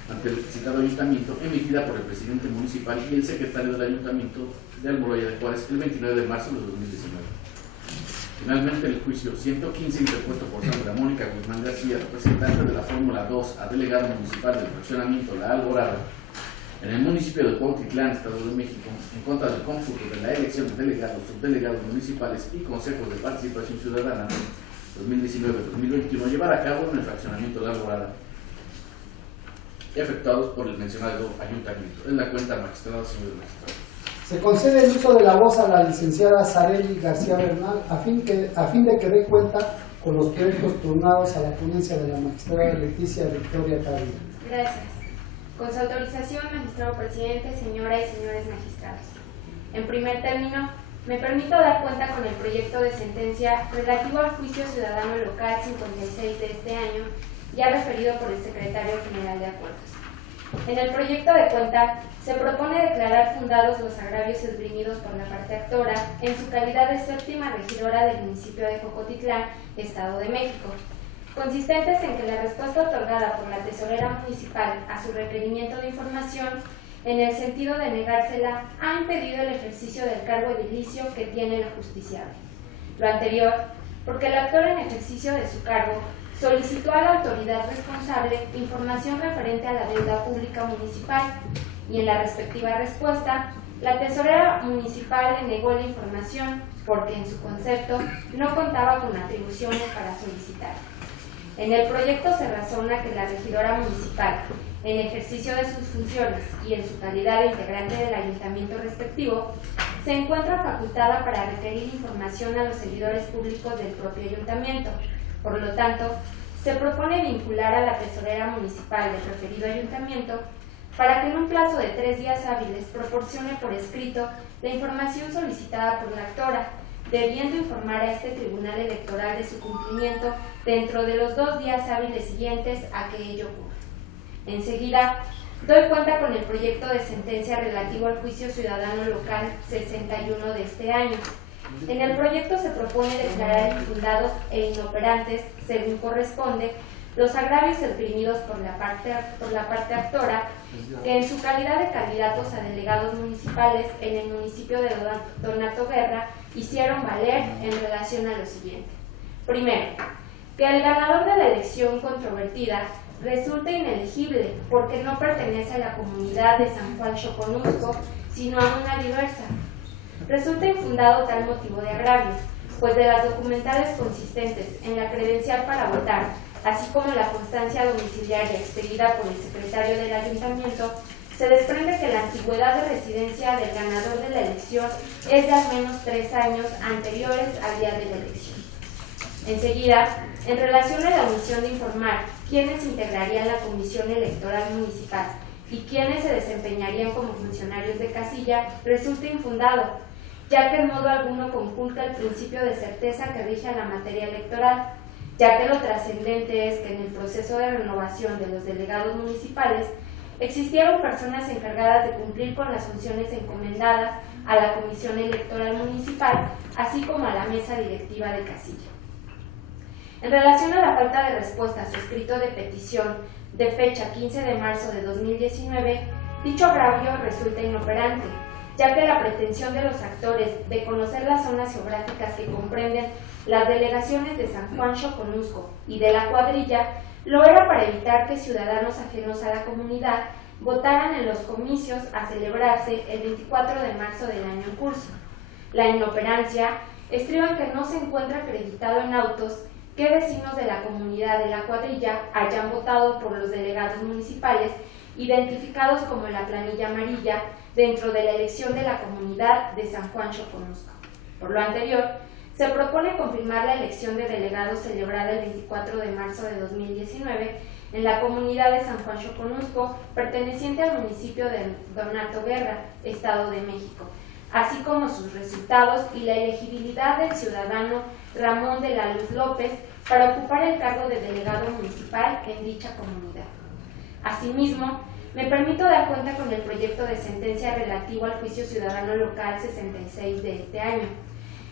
ante el citado ayuntamiento, emitida por el presidente municipal y el secretario del Ayuntamiento de Almoloya de Juárez el 29 de marzo de 2019. Finalmente, el juicio 115, interpuesto por Sandra Mónica Guzmán García, representante de la Fórmula 2 a delegado municipal del fraccionamiento La Alborada, en el municipio de Cuautitlán, Estado de México, en contra del cómputo de la elección de delegados, subdelegados municipales y consejos de participación ciudadana 2019-2021, llevar a cabo en el fraccionamiento de La Alborada, efectuados por el mencionado ayuntamiento. Es la cuenta, magistrado, señor magistrado. Se concede el uso de la voz a la licenciada Sareli García Bernal a fin de que dé cuenta con los plenos turnados a la ponencia de la magistrada Leticia Victoria Carrillo. Gracias. Con su autorización, magistrado presidente, señoras y señores magistrados. En primer término, me permito dar cuenta con el proyecto de sentencia relativo al juicio ciudadano local 56 de este año, ya referido por el secretario general de Acuerdos. En el proyecto de cuenta se propone declarar fundados los agravios esgrimidos por la parte actora en su calidad de séptima regidora del municipio de Jocotitlán, Estado de México, consistentes en que la respuesta otorgada por la tesorera municipal a su requerimiento de información, en el sentido de negársela, ha impedido el ejercicio del cargo edilicio que tiene la justiciable. Lo anterior, porque el actor en ejercicio de su cargo solicitó a la autoridad responsable información referente a la deuda pública municipal y en la respectiva respuesta, la tesorera municipal le negó la información porque en su concepto no contaba con atribuciones para solicitar. En el proyecto se razona que la regidora municipal, en ejercicio de sus funciones y en su calidad de integrante del ayuntamiento respectivo, se encuentra facultada para requerir información a los servidores públicos del propio ayuntamiento. Por lo tanto, se propone vincular a la tesorera municipal del referido ayuntamiento para que en un plazo de 3 días hábiles proporcione por escrito la información solicitada por la actora, debiendo informar a este tribunal electoral de su cumplimiento dentro de los 2 días hábiles siguientes a que ello ocurra. Enseguida, doy cuenta con el proyecto de sentencia relativo al juicio ciudadano local 61 de este año. En el proyecto se propone declarar infundados e inoperantes, según corresponde, los agravios esgrimidos por la parte actora, que en su calidad de candidatos a delegados municipales en el municipio de Donato Guerra hicieron valer en relación a lo siguiente. Primero, que el ganador de la elección controvertida resulta inelegible porque no pertenece a la comunidad de San Juan Xoconusco, sino a una diversa. Resulta infundado tal motivo de agravio, pues de las documentales consistentes en la credencial para votar, así como la constancia domiciliaria expedida por el secretario del ayuntamiento, se desprende que la antigüedad de residencia del ganador de la elección es de al menos 3 años anteriores al día de la elección. Enseguida, en relación a la omisión de informar quiénes integrarían la comisión electoral municipal y quiénes se desempeñarían como funcionarios de casilla, resulta infundado, ya que en modo alguno conculca el principio de certeza que rige a la materia electoral, ya que lo trascendente es que en el proceso de renovación de los delegados municipales existieron personas encargadas de cumplir con las funciones encomendadas a la Comisión Electoral Municipal, así como a la mesa directiva de casilla. En relación a la falta de respuesta a su escrito de petición de fecha 15 de marzo de 2019, dicho agravio resulta inoperante, ya que la pretensión de los actores de conocer las zonas geográficas que comprenden las delegaciones de San Juan Xoconusco y de la Cuadrilla lo era para evitar que ciudadanos ajenos a la comunidad votaran en los comicios a celebrarse el 24 de marzo del año en curso. La inoperancia estriba en que no se encuentra acreditado en autos que vecinos de la comunidad de la Cuadrilla hayan votado por los delegados municipales identificados como la planilla amarilla dentro de la elección de la comunidad de San Juan Xoconusco. Por lo anterior, se propone confirmar la elección de delegados celebrada el 24 de marzo de 2019 en la comunidad de San Juan Xoconusco, perteneciente al municipio de Donato Guerra, Estado de México, así como sus resultados y la elegibilidad del ciudadano Ramón de la Luz López para ocupar el cargo de delegado municipal en dicha comunidad. Asimismo, me permito dar cuenta con el proyecto de sentencia relativo al juicio ciudadano local 66 de este año.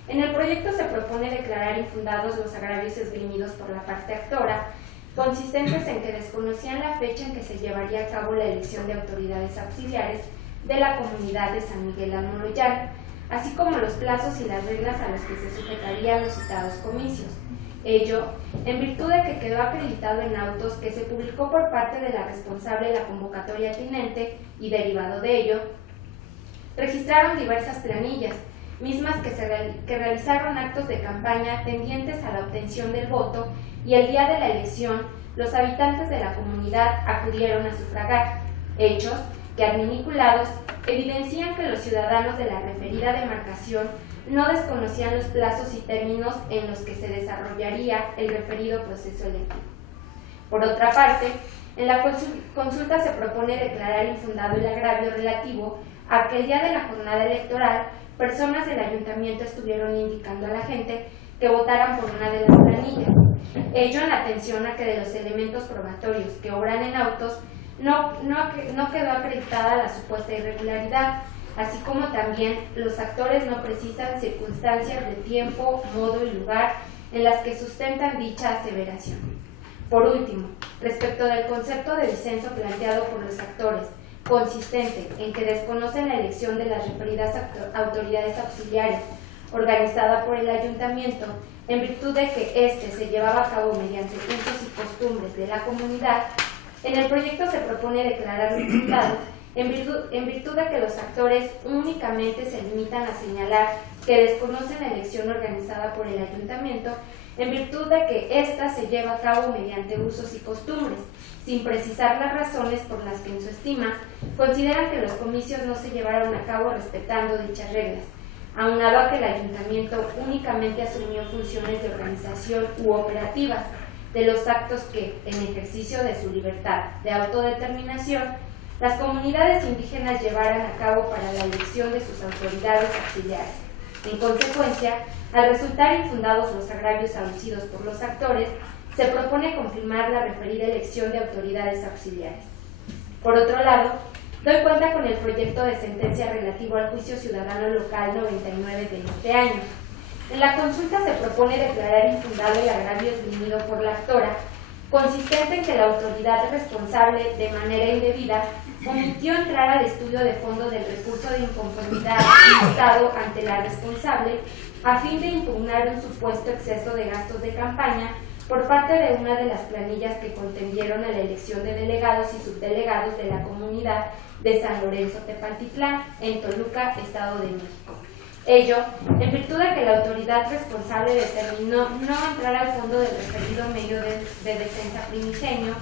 En el proyecto se propone declarar infundados los agravios esgrimidos por la parte actora, consistentes en que desconocían la fecha en que se llevaría a cabo la elección de autoridades auxiliares de la comunidad de San Miguel Almoloyán, así como los plazos y las reglas a los que se sujetarían los citados comicios. Ello, en virtud de que quedó acreditado en autos que se publicó por parte de la responsable de la convocatoria tinente y derivado de ello, registraron diversas planillas, mismas que realizaron actos de campaña tendientes a la obtención del voto, y el día de la elección los habitantes de la comunidad acudieron a sufragar, hechos que adminiculados evidencian que los ciudadanos de la referida demarcación no desconocían los plazos y términos en los que se desarrollaría el referido proceso electivo. Por otra parte, en la consulta se propone declarar infundado el agravio relativo a que el día de la jornada electoral personas del ayuntamiento estuvieron indicando a la gente que votaran por una de las planillas, ello en atención a que de los elementos probatorios que obran en autos no quedó acreditada la supuesta irregularidad, así como también los actores no precisan circunstancias de tiempo, modo y lugar en las que sustentan dicha aseveración. Por último, respecto del concepto de disenso planteado por los actores, consistente en que desconocen la elección de las referidas autoridades auxiliares organizada por el ayuntamiento, en virtud de que éste se llevaba a cabo mediante usos y costumbres de la comunidad, en el proyecto se propone declarar infundado en virtud de que los actores únicamente se limitan a señalar que desconocen la elección organizada por el ayuntamiento, en virtud de que ésta se lleva a cabo mediante usos y costumbres, sin precisar las razones por las que en su estima consideran que los comicios no se llevaron a cabo respetando dichas reglas, aunado a que el ayuntamiento únicamente asumió funciones de organización u operativas de los actos que, en ejercicio de su libertad de autodeterminación, las comunidades indígenas llevaran a cabo para la elección de sus autoridades auxiliares. En consecuencia, al resultar infundados los agravios aducidos por los actores, se propone confirmar la referida elección de autoridades auxiliares. Por otro lado, doy cuenta con el proyecto de sentencia relativo al juicio ciudadano local 99 de este año. En la consulta se propone declarar infundado el agravio esgrimido por la actora, consistente en que la autoridad responsable, de manera indebida, omitió entrar al estudio de fondo del recurso de inconformidad instado ante la responsable a fin de impugnar un supuesto exceso de gastos de campaña por parte de una de las planillas que contendieron a la elección de delegados y subdelegados de la comunidad de San Lorenzo Tepaltitlán, en Toluca, Estado de México. Ello, en virtud de que la autoridad responsable determinó no entrar al fondo del referido medio de defensa primigenio,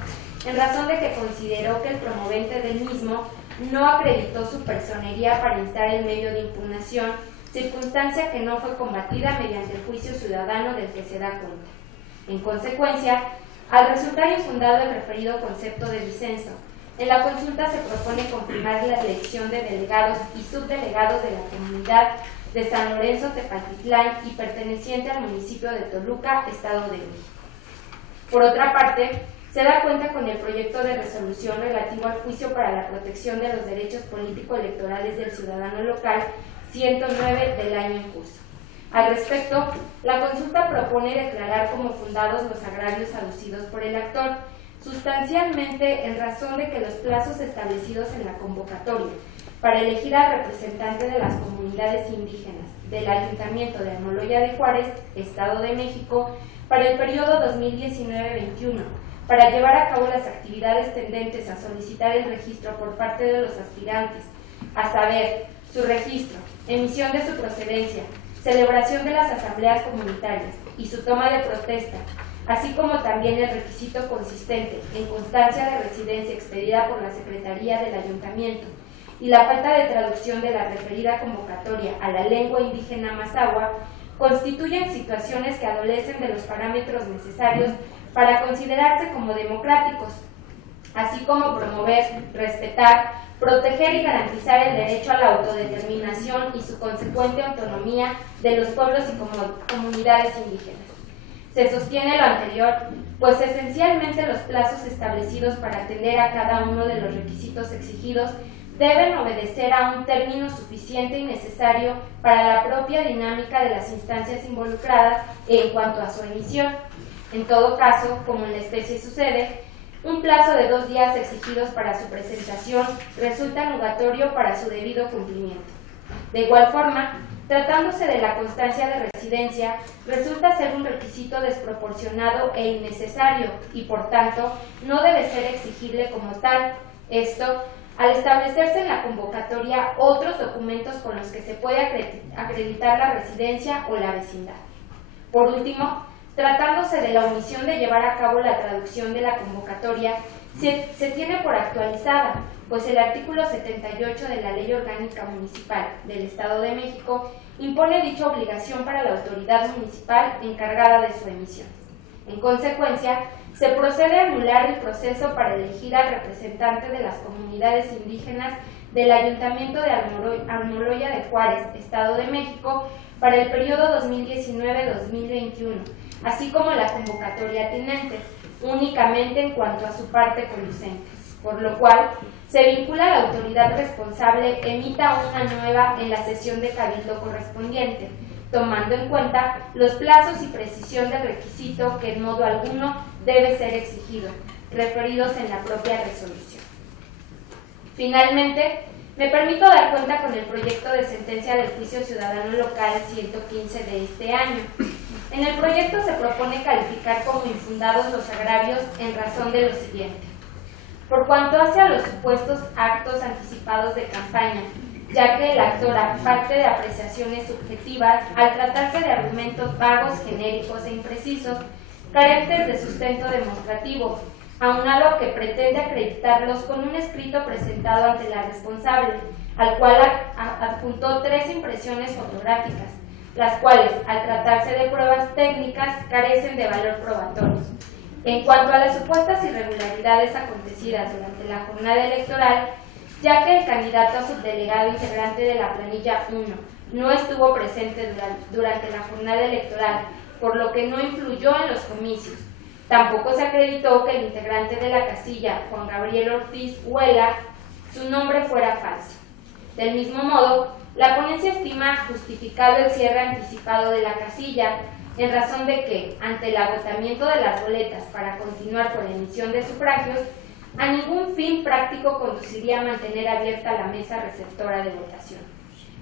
en razón de que consideró que el promovente del mismo no acreditó su personería para instar el medio de impugnación, circunstancia que no fue combatida mediante el juicio ciudadano del que se da cuenta. En consecuencia, al resultar infundado el referido concepto de disenso, en la consulta se propone confirmar la elección de delegados y subdelegados de la comunidad de San Lorenzo Tepaltitlán y perteneciente al municipio de Toluca, Estado de México. Por otra parte, se da cuenta con el proyecto de resolución relativo al juicio para la protección de los derechos político-electorales del ciudadano local 109 del año en curso. Al respecto, la consulta propone declarar como fundados los agravios aducidos por el actor, sustancialmente en razón de que los plazos establecidos en la convocatoria para elegir al representante de las comunidades indígenas del Ayuntamiento de Almoloya de Juárez, Estado de México, para el periodo 2019-21, para llevar a cabo las actividades tendentes a solicitar el registro por parte de los aspirantes, a saber, su registro, emisión de su procedencia, celebración de las asambleas comunitarias y su toma de protesta, así como también el requisito consistente en constancia de residencia expedida por la Secretaría del Ayuntamiento y la falta de traducción de la referida convocatoria a la lengua indígena mazahua, constituyen situaciones que adolecen de los parámetros necesarios para considerarse como democráticos, así como promover, respetar, proteger y garantizar el derecho a la autodeterminación y su consecuente autonomía de los pueblos y comunidades indígenas. Se sostiene lo anterior, pues esencialmente los plazos establecidos para atender a cada uno de los requisitos exigidos deben obedecer a un término suficiente y necesario para la propia dinámica de las instancias involucradas en cuanto a su emisión. En todo caso, como en la especie sucede, un plazo de 2 días exigidos para su presentación resulta nugatorio para su debido cumplimiento. De igual forma, tratándose de la constancia de residencia, resulta ser un requisito desproporcionado e innecesario y, por tanto, no debe ser exigible como tal. Esto, al establecerse en la convocatoria otros documentos con los que se puede acreditar la residencia o la vecindad. Por último, tratándose de la omisión de llevar a cabo la traducción de la convocatoria, se tiene por actualizada, pues el artículo 78 de la Ley Orgánica Municipal del Estado de México impone dicha obligación para la autoridad municipal encargada de su emisión. En consecuencia, se procede a anular el proceso para elegir al representante de las comunidades indígenas del Ayuntamiento de Almoloya de Juárez, Estado de México, para el periodo 2019-2021, así como la convocatoria atinente, únicamente en cuanto a su parte conducente, por lo cual se vincula a la autoridad responsable emita una nueva en la sesión de cabildo correspondiente, tomando en cuenta los plazos y precisión del requisito que en modo alguno debe ser exigido, referidos en la propia resolución. Finalmente, me permito dar cuenta con el proyecto de sentencia del Juicio Ciudadano Local 115 de este año. En el proyecto se propone calificar como infundados los agravios en razón de lo siguiente. Por cuanto hace a los supuestos actos anticipados de campaña, ya que el actor parte de apreciaciones subjetivas al tratarse de argumentos vagos, genéricos e imprecisos, carentes de sustento demostrativo, aunado a que pretende acreditarlos con un escrito presentado ante la responsable, al cual adjuntó 3 impresiones fotográficas, las cuales, al tratarse de pruebas técnicas, carecen de valor probatorio. En cuanto a las supuestas irregularidades acontecidas durante la jornada electoral, ya que el candidato a subdelegado integrante de la planilla 1 no estuvo presente durante la jornada electoral, por lo que no influyó en los comicios. Tampoco se acreditó que el integrante de la casilla, Juan Gabriel Ortiz Huela, su nombre fuera falso. Del mismo modo, la ponencia estima justificado el cierre anticipado de la casilla, en razón de que, ante el agotamiento de las boletas para continuar con la emisión de sufragios, a ningún fin práctico conduciría a mantener abierta la mesa receptora de votación.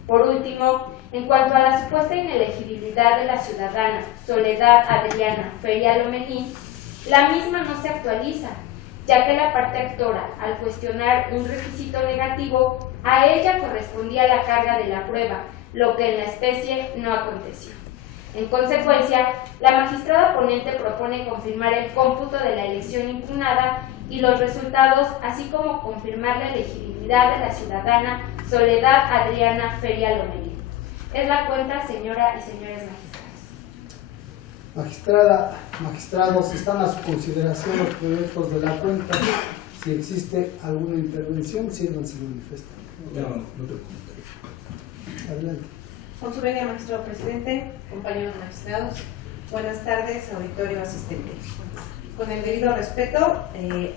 Por último, en cuanto a la supuesta inelegibilidad de la ciudadana Soledad Adriana Feria Lomelín, la misma no se actualiza, ya que la parte actora, al cuestionar un requisito negativo, a ella correspondía la carga de la prueba, lo que en la especie no aconteció. En consecuencia, la magistrada ponente propone confirmar el cómputo de la elección impugnada y los resultados, así como confirmar la elegibilidad de la ciudadana Soledad Adriana Feria Lomelín. Es la cuenta, señora y señores magistrados. Magistrados, están a su consideración los proyectos de la cuenta. Si existe alguna intervención, sírvanse manifestar. No te preocupes. Adelante. Con su venia, magistrado presidente, compañeros magistrados, buenas tardes, auditorio asistente. Con el debido respeto,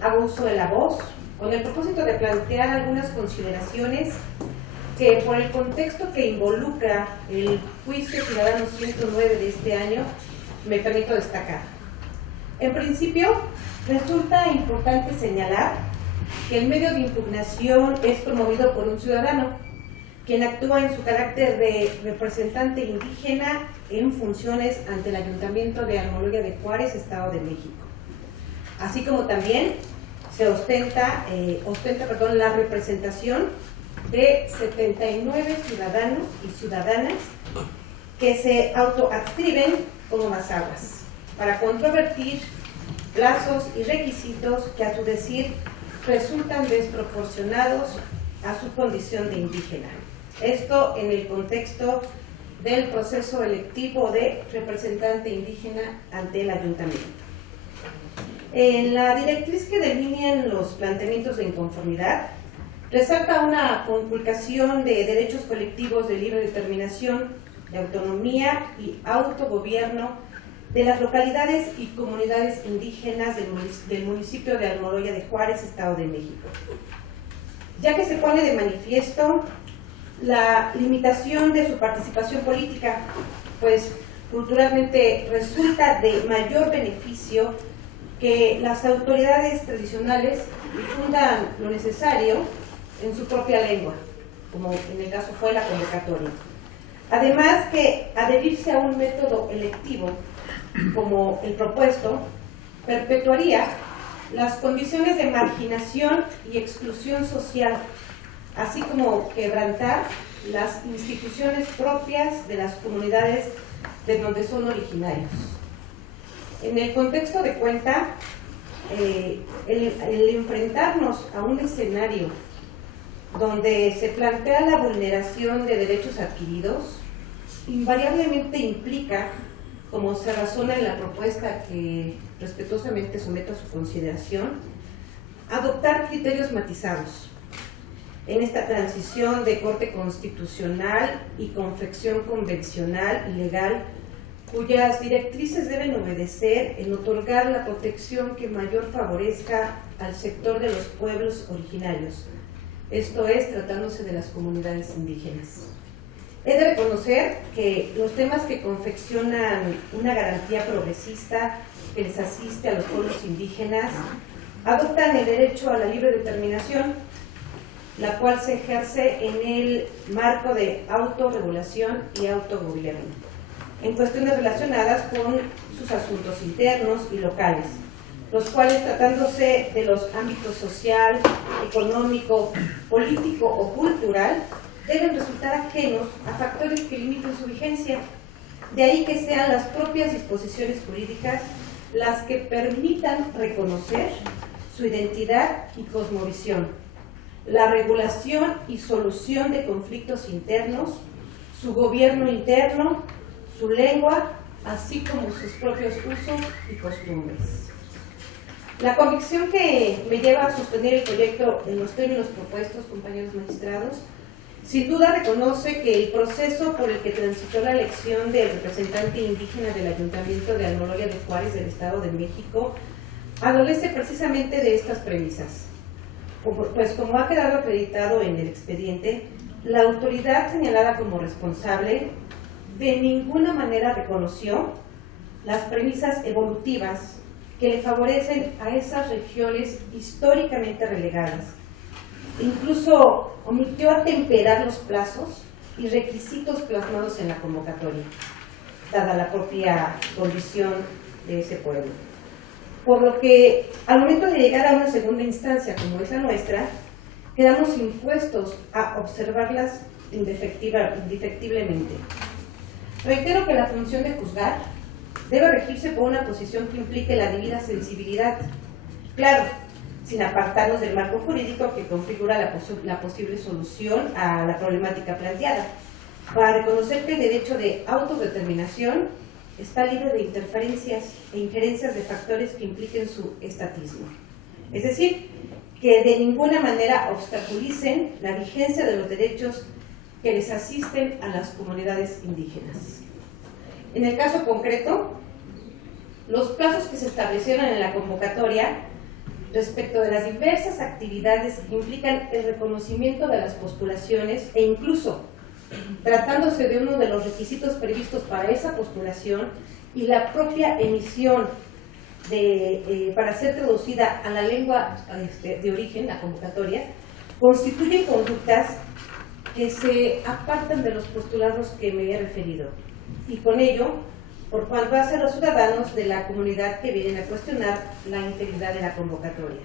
hago uso de la voz, con el propósito de plantear algunas consideraciones que, por el contexto que involucra el Juicio Ciudadano 109 de este año, me permito destacar. En principio, resulta importante señalar que el medio de impugnación es promovido por un ciudadano, quien actúa en su carácter de representante indígena en funciones ante el Ayuntamiento de Almoloya de Juárez, Estado de México. Así como también se ostenta la representación de 79 ciudadanos y ciudadanas que se autoadscriben como mazahuas para controvertir plazos y requisitos que a su decir resultan desproporcionados a su condición de indígena. Esto en el contexto del proceso electivo de representante indígena ante el ayuntamiento. En la directriz que delinean los planteamientos de inconformidad, resalta una conculcación de derechos colectivos de libre determinación, de autonomía y autogobierno de las localidades y comunidades indígenas del municipio de Almoloya de Juárez, Estado de México. Ya que se pone de manifiesto la limitación de su participación política, pues culturalmente resulta de mayor beneficio que las autoridades tradicionales difundan lo necesario en su propia lengua, como en el caso fue la convocatoria. Además que adherirse a un método electivo como el propuesto perpetuaría las condiciones de marginación y exclusión social, así como quebrantar las instituciones propias de las comunidades de donde son originarios. En el contexto de cuenta, el enfrentarnos a un escenario donde se plantea la vulneración de derechos adquiridos, invariablemente implica, como se razona en la propuesta que respetuosamente someto a su consideración, adoptar criterios matizados en esta transición de corte constitucional y confección convencional y legal, cuyas directrices deben obedecer en otorgar la protección que mayor favorezca al sector de los pueblos originarios, esto es, tratándose de las comunidades indígenas. He de reconocer que los temas que confeccionan una garantía progresista que les asiste a los pueblos indígenas adoptan el derecho a la libre determinación, la cual se ejerce en el marco de autorregulación y autogobierno, en cuestiones relacionadas con sus asuntos internos y locales, los cuales, tratándose de los ámbitos social, económico, político o cultural, deben resultar ajenos a factores que limiten su vigencia. De ahí que sean las propias disposiciones jurídicas las que permitan reconocer su identidad y cosmovisión, la regulación y solución de conflictos internos, su gobierno interno, su lengua, así como sus propios usos y costumbres. La convicción que me lleva a sostener el proyecto en los términos propuestos, compañeros magistrados, sin duda reconoce que el proceso por el que transitó la elección del representante indígena del Ayuntamiento de Almoloya de Juárez del Estado de México adolece precisamente de estas premisas. Pues como ha quedado acreditado en el expediente, la autoridad señalada como responsable de ninguna manera reconoció las premisas evolutivas que le favorecen a esas regiones históricamente relegadas. Incluso omitió atemperar los plazos y requisitos plasmados en la convocatoria, dada la propia condición de ese pueblo. Por lo que, al momento de llegar a una segunda instancia como es la nuestra, quedamos impuestos a observarlas indefectiblemente. Reitero que la función de juzgar debe regirse por una posición que implique la debida sensibilidad, claro, sin apartarnos del marco jurídico que configura la posible solución a la problemática planteada, para reconocer que el derecho de autodeterminación está libre de interferencias e injerencias de factores que impliquen su estatismo. Es decir, que de ninguna manera obstaculicen la vigencia de los derechos que les asisten a las comunidades indígenas. En el caso concreto, los plazos que se establecieron en la convocatoria respecto de las diversas actividades que implican el reconocimiento de las postulaciones e incluso tratándose de uno de los requisitos previstos para esa postulación y la propia emisión para ser traducida a la lengua de origen, la convocatoria, constituyen conductas que se apartan de los postulados que me he referido y con ello, por cuanto hace a los ciudadanos de la comunidad que vienen a cuestionar la integridad de la convocatoria,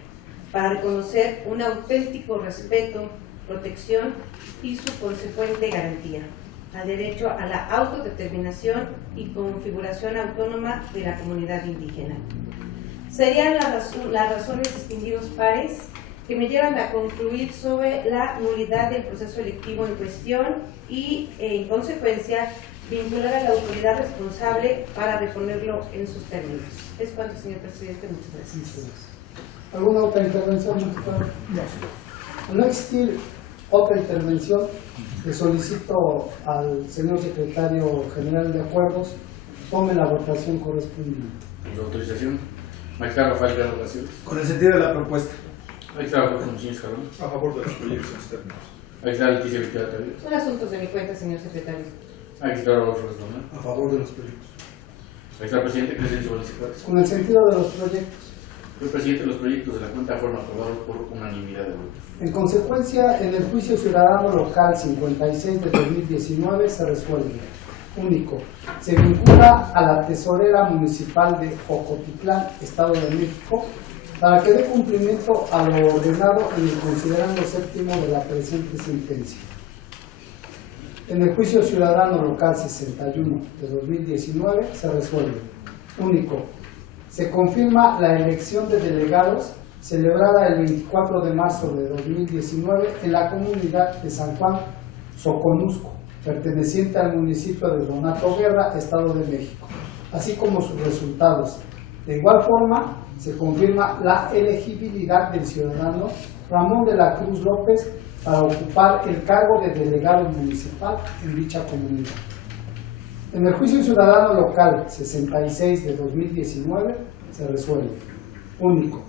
para reconocer un auténtico respeto, protección y su consecuente garantía al derecho a la autodeterminación y configuración autónoma de la comunidad indígena. Serían las razones distinguidos pares que me llevan a concluir sobre la nulidad del proceso electivo en cuestión y, en consecuencia, vincular a la autoridad responsable para reponerlo en sus términos. Es cuanto, señor presidente. Muchas gracias. ¿Alguna otra intervención, magistrado? No. Al no existir otra intervención, le solicito al señor secretario general de Acuerdos tome la votación correspondiente. Con su autorización. Magistrado Rafael Guerrero Gracias. Con el sentido de la propuesta. Magistrado Jorge Muñiz Escalón. A favor de los proyectos externos. Magistrado Leticia Victoria Taveras. Son asuntos de mi cuenta, señor secretario. Magistrado Rodolfo Escalón. A favor de los proyectos. Magistrado Presidente Crescencio Valencia Juárez. Con el sentido de los proyectos. Señor Presidente, los proyectos de la cuenta fueron aprobados por unanimidad de votos. En consecuencia, en el juicio ciudadano local 56 de 2019 se resuelve. Único. Se vincula a la tesorera municipal de Jocotitlán, Estado de México, para que dé cumplimiento a lo ordenado en el considerando séptimo de la presente sentencia. En el juicio ciudadano local 61 de 2019 se resuelve. Único. Se confirma la elección de delegados celebrada el 24 de marzo de 2019 en la comunidad de San Juan Soconusco, perteneciente al municipio de Donato Guerra, Estado de México, así como sus resultados. De igual forma, se confirma la elegibilidad del ciudadano Ramón de la Cruz López para ocupar el cargo de delegado municipal en dicha comunidad. En el juicio ciudadano local 66 de 2019 se resuelve. Único.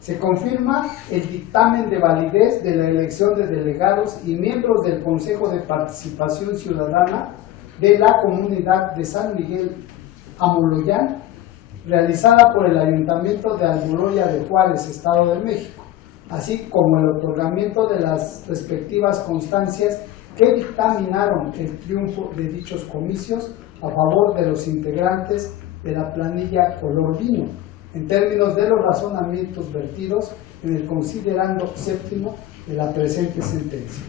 Se confirma el dictamen de validez de la elección de delegados y miembros del Consejo de Participación Ciudadana de la comunidad de San Miguel Amoloyán, realizada por el Ayuntamiento de Almoloya de Juárez, Estado de México, así como el otorgamiento de las respectivas constancias que dictaminaron el triunfo de dichos comicios a favor de los integrantes de la planilla color vino, en términos de los razonamientos vertidos en el considerando séptimo de la presente sentencia.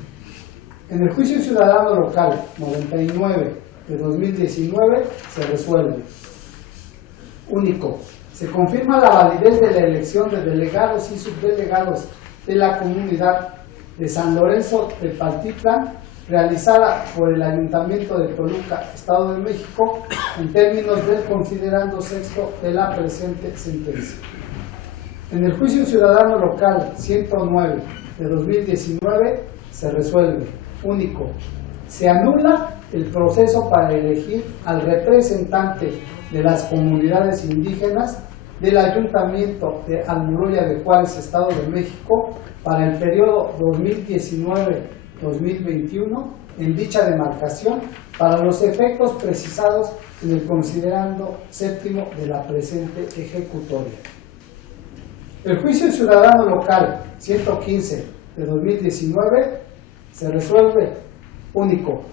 En el juicio ciudadano local 99 de 2019 se resuelve. Único. Se confirma la validez de la elección de delegados y subdelegados de la comunidad de San Lorenzo de Paltitlán, realizada por el Ayuntamiento de Toluca, Estado de México, en términos del considerando sexto de la presente sentencia. En el juicio ciudadano local 109 de 2019 se resuelve. Único. Se anula el proceso para elegir al representante de las comunidades indígenas del Ayuntamiento de Almoloya de Juárez, Estado de México, para el periodo 2019-2021 en dicha demarcación, para los efectos precisados en el considerando séptimo de la presente ejecutoria. El juicio ciudadano local 115 de 2019 se resuelve. Único.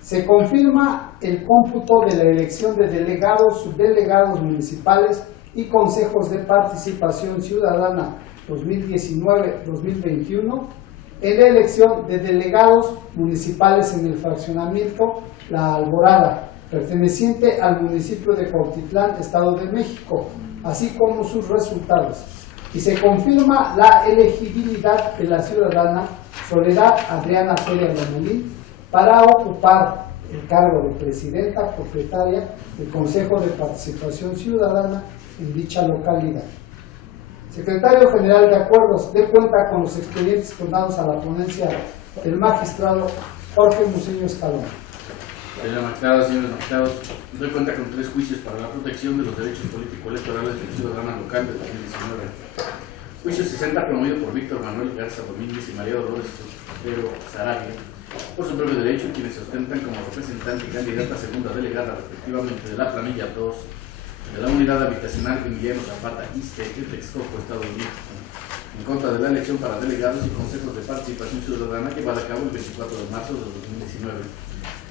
Se confirma el cómputo de la elección de delegados, subdelegados municipales y consejos de participación ciudadana 2019-2021 en la elección de delegados municipales en el fraccionamiento La Alborada, perteneciente al municipio de Cuautitlán, Estado de México, así como sus resultados. Y se confirma la elegibilidad de la ciudadana Soledad Adriana Feria Lomelín para ocupar el cargo de presidenta propietaria del Consejo de Participación Ciudadana en dicha localidad. Secretario General de Acuerdos, dé cuenta con los expedientes turnados a la ponencia del magistrado Jorge Museño Escalón. Señora magistrada, señores magistrados, doy cuenta con 3 juicios para la protección de los derechos político-electorales del ciudadano local de 2019. Juicio 60, promovido por Víctor Manuel Garza Domínguez y María Dolores Sotero Sarabia, por su propio derecho, quienes se ostentan como representante y candidata a segunda delegada, respectivamente, de la planilla 2 de la unidad habitacional Emiliano Zapata Iste, de Texcoco, Estado de México, en contra de la elección para delegados y consejos de participación ciudadana llevada a cabo el 24 de marzo de 2019,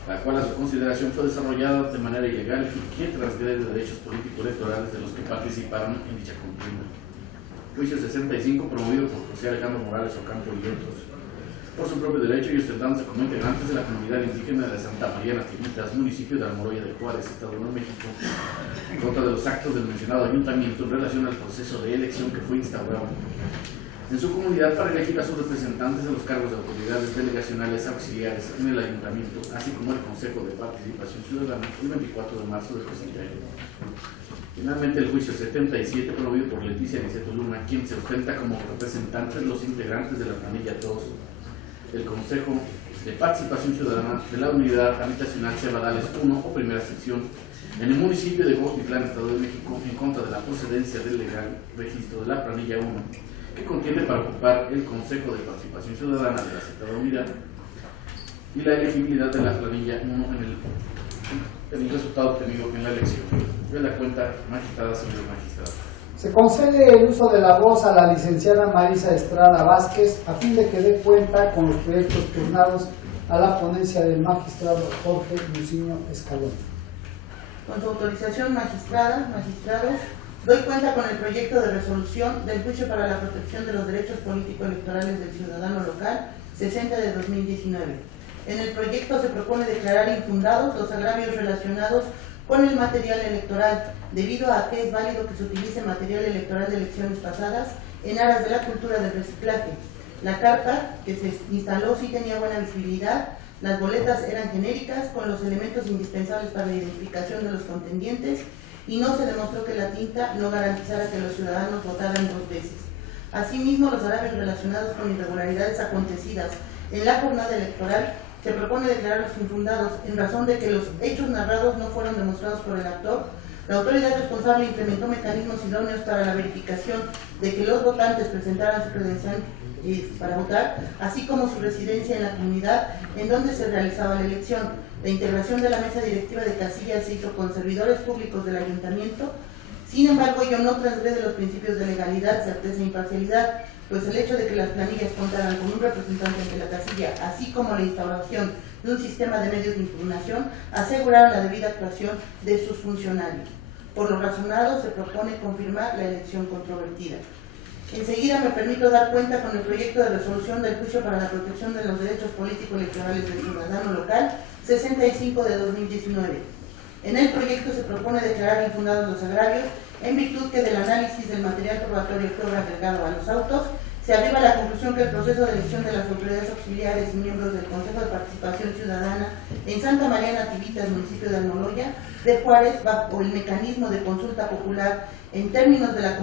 la cual a su consideración fue desarrollada de manera ilegal y que transgrede derechos político-electorales de los que participaron en dicha contienda. Juicio 65, promovido por José Alejandro Morales Ocampo y otros, por su propio derecho y ostentándose como integrantes de la comunidad indígena de Santa María Nativitas, municipio de Almoloya de Juárez, Estado de México, en contra de los actos del mencionado ayuntamiento en relación al proceso de elección que fue instaurado. en su comunidad para elegir a sus representantes de los cargos de autoridades delegacionales auxiliares en el ayuntamiento, así como el Consejo de Participación Ciudadana el 24 de marzo del presente año. Finalmente, el juicio 77, promovido por Leticia Niceto Luna, quien se ostenta como representante de los integrantes de la planilla 2 del Consejo de Participación Ciudadana de la Unidad Habitacional Cebadales 1 o primera sección en el municipio de Huautitlán, Estado de México, en contra de la procedencia del legal registro de la planilla 1, que contiene para ocupar el Consejo de Participación Ciudadana de la citada unidad, y la elegibilidad de la planilla 1 en el resultado obtenido en la elección. De la cuenta, magistrada, señor magistrado. Se concede el uso de la voz a la licenciada Marisa Estrada Vázquez a fin de que dé cuenta con los proyectos turnados a la ponencia del magistrado Jorge Luciño Escalón. Con su autorización, magistrados, doy cuenta con el proyecto de resolución del juicio para la protección de los derechos político-electorales del ciudadano local 60 de 2019. En el proyecto se propone declarar infundados los agravios relacionados con el material electoral, debido a que es válido que se utilice material electoral de elecciones pasadas en aras de la cultura del reciclaje. La carta que se instaló sí tenía buena visibilidad, las boletas eran genéricas con los elementos indispensables para la identificación de los contendientes y no se demostró que la tinta no garantizara que los ciudadanos votaran 2 veces. Asimismo, los agravios relacionados con irregularidades acontecidas en la jornada electoral se propone declararlos infundados en razón de que los hechos narrados no fueron demostrados por el actor. La autoridad responsable implementó mecanismos idóneos para la verificación de que los votantes presentaran su credencial para votar, así como su residencia en la comunidad en donde se realizaba la elección. La integración de la mesa directiva de casillas se hizo con servidores públicos del ayuntamiento. Sin embargo, ello no transgrede los principios de legalidad, certeza e imparcialidad, pues el hecho de que las planillas contaran con un representante ante la casilla, así como la instauración de un sistema de medios de impugnación, aseguraron la debida actuación de sus funcionarios. Por lo razonado, se propone confirmar la elección controvertida. Enseguida me permito dar cuenta con el proyecto de resolución del juicio para la protección de los derechos político-electorales del ciudadano local 65 de 2019. En el proyecto se propone declarar infundados los agravios en virtud que del análisis del material probatorio que obra agregado a los autos se arriba a la conclusión que el proceso de elección de las autoridades auxiliares y miembros del Consejo de Participación Ciudadana en Santa María Nativitas, municipio de Almoloya de Juárez, bajo el mecanismo de consulta popular en términos de la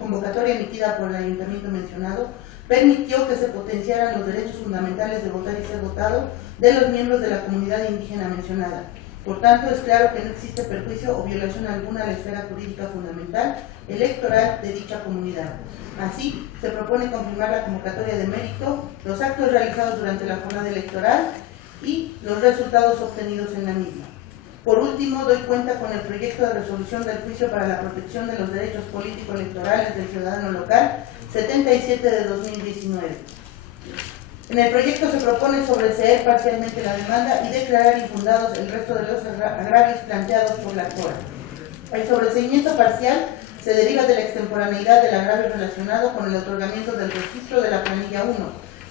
convocatoria emitida por el ayuntamiento mencionado, permitió que se potenciaran los derechos fundamentales de votar y ser votado de los miembros de la comunidad indígena mencionada. Por tanto, es claro que no existe perjuicio o violación alguna a la esfera jurídica fundamental electoral de dicha comunidad. Así, se propone confirmar la convocatoria de mérito, los actos realizados durante la jornada electoral y los resultados obtenidos en la misma. Por último, doy cuenta con el proyecto de resolución del juicio para la protección de los derechos político-electorales del ciudadano local 77 de 2019. En el proyecto se propone sobreseer parcialmente la demanda y declarar infundados el resto de los agravios planteados por la actora. El sobreseimiento parcial se deriva de la extemporaneidad del agravio relacionado con el otorgamiento del registro de la planilla 1,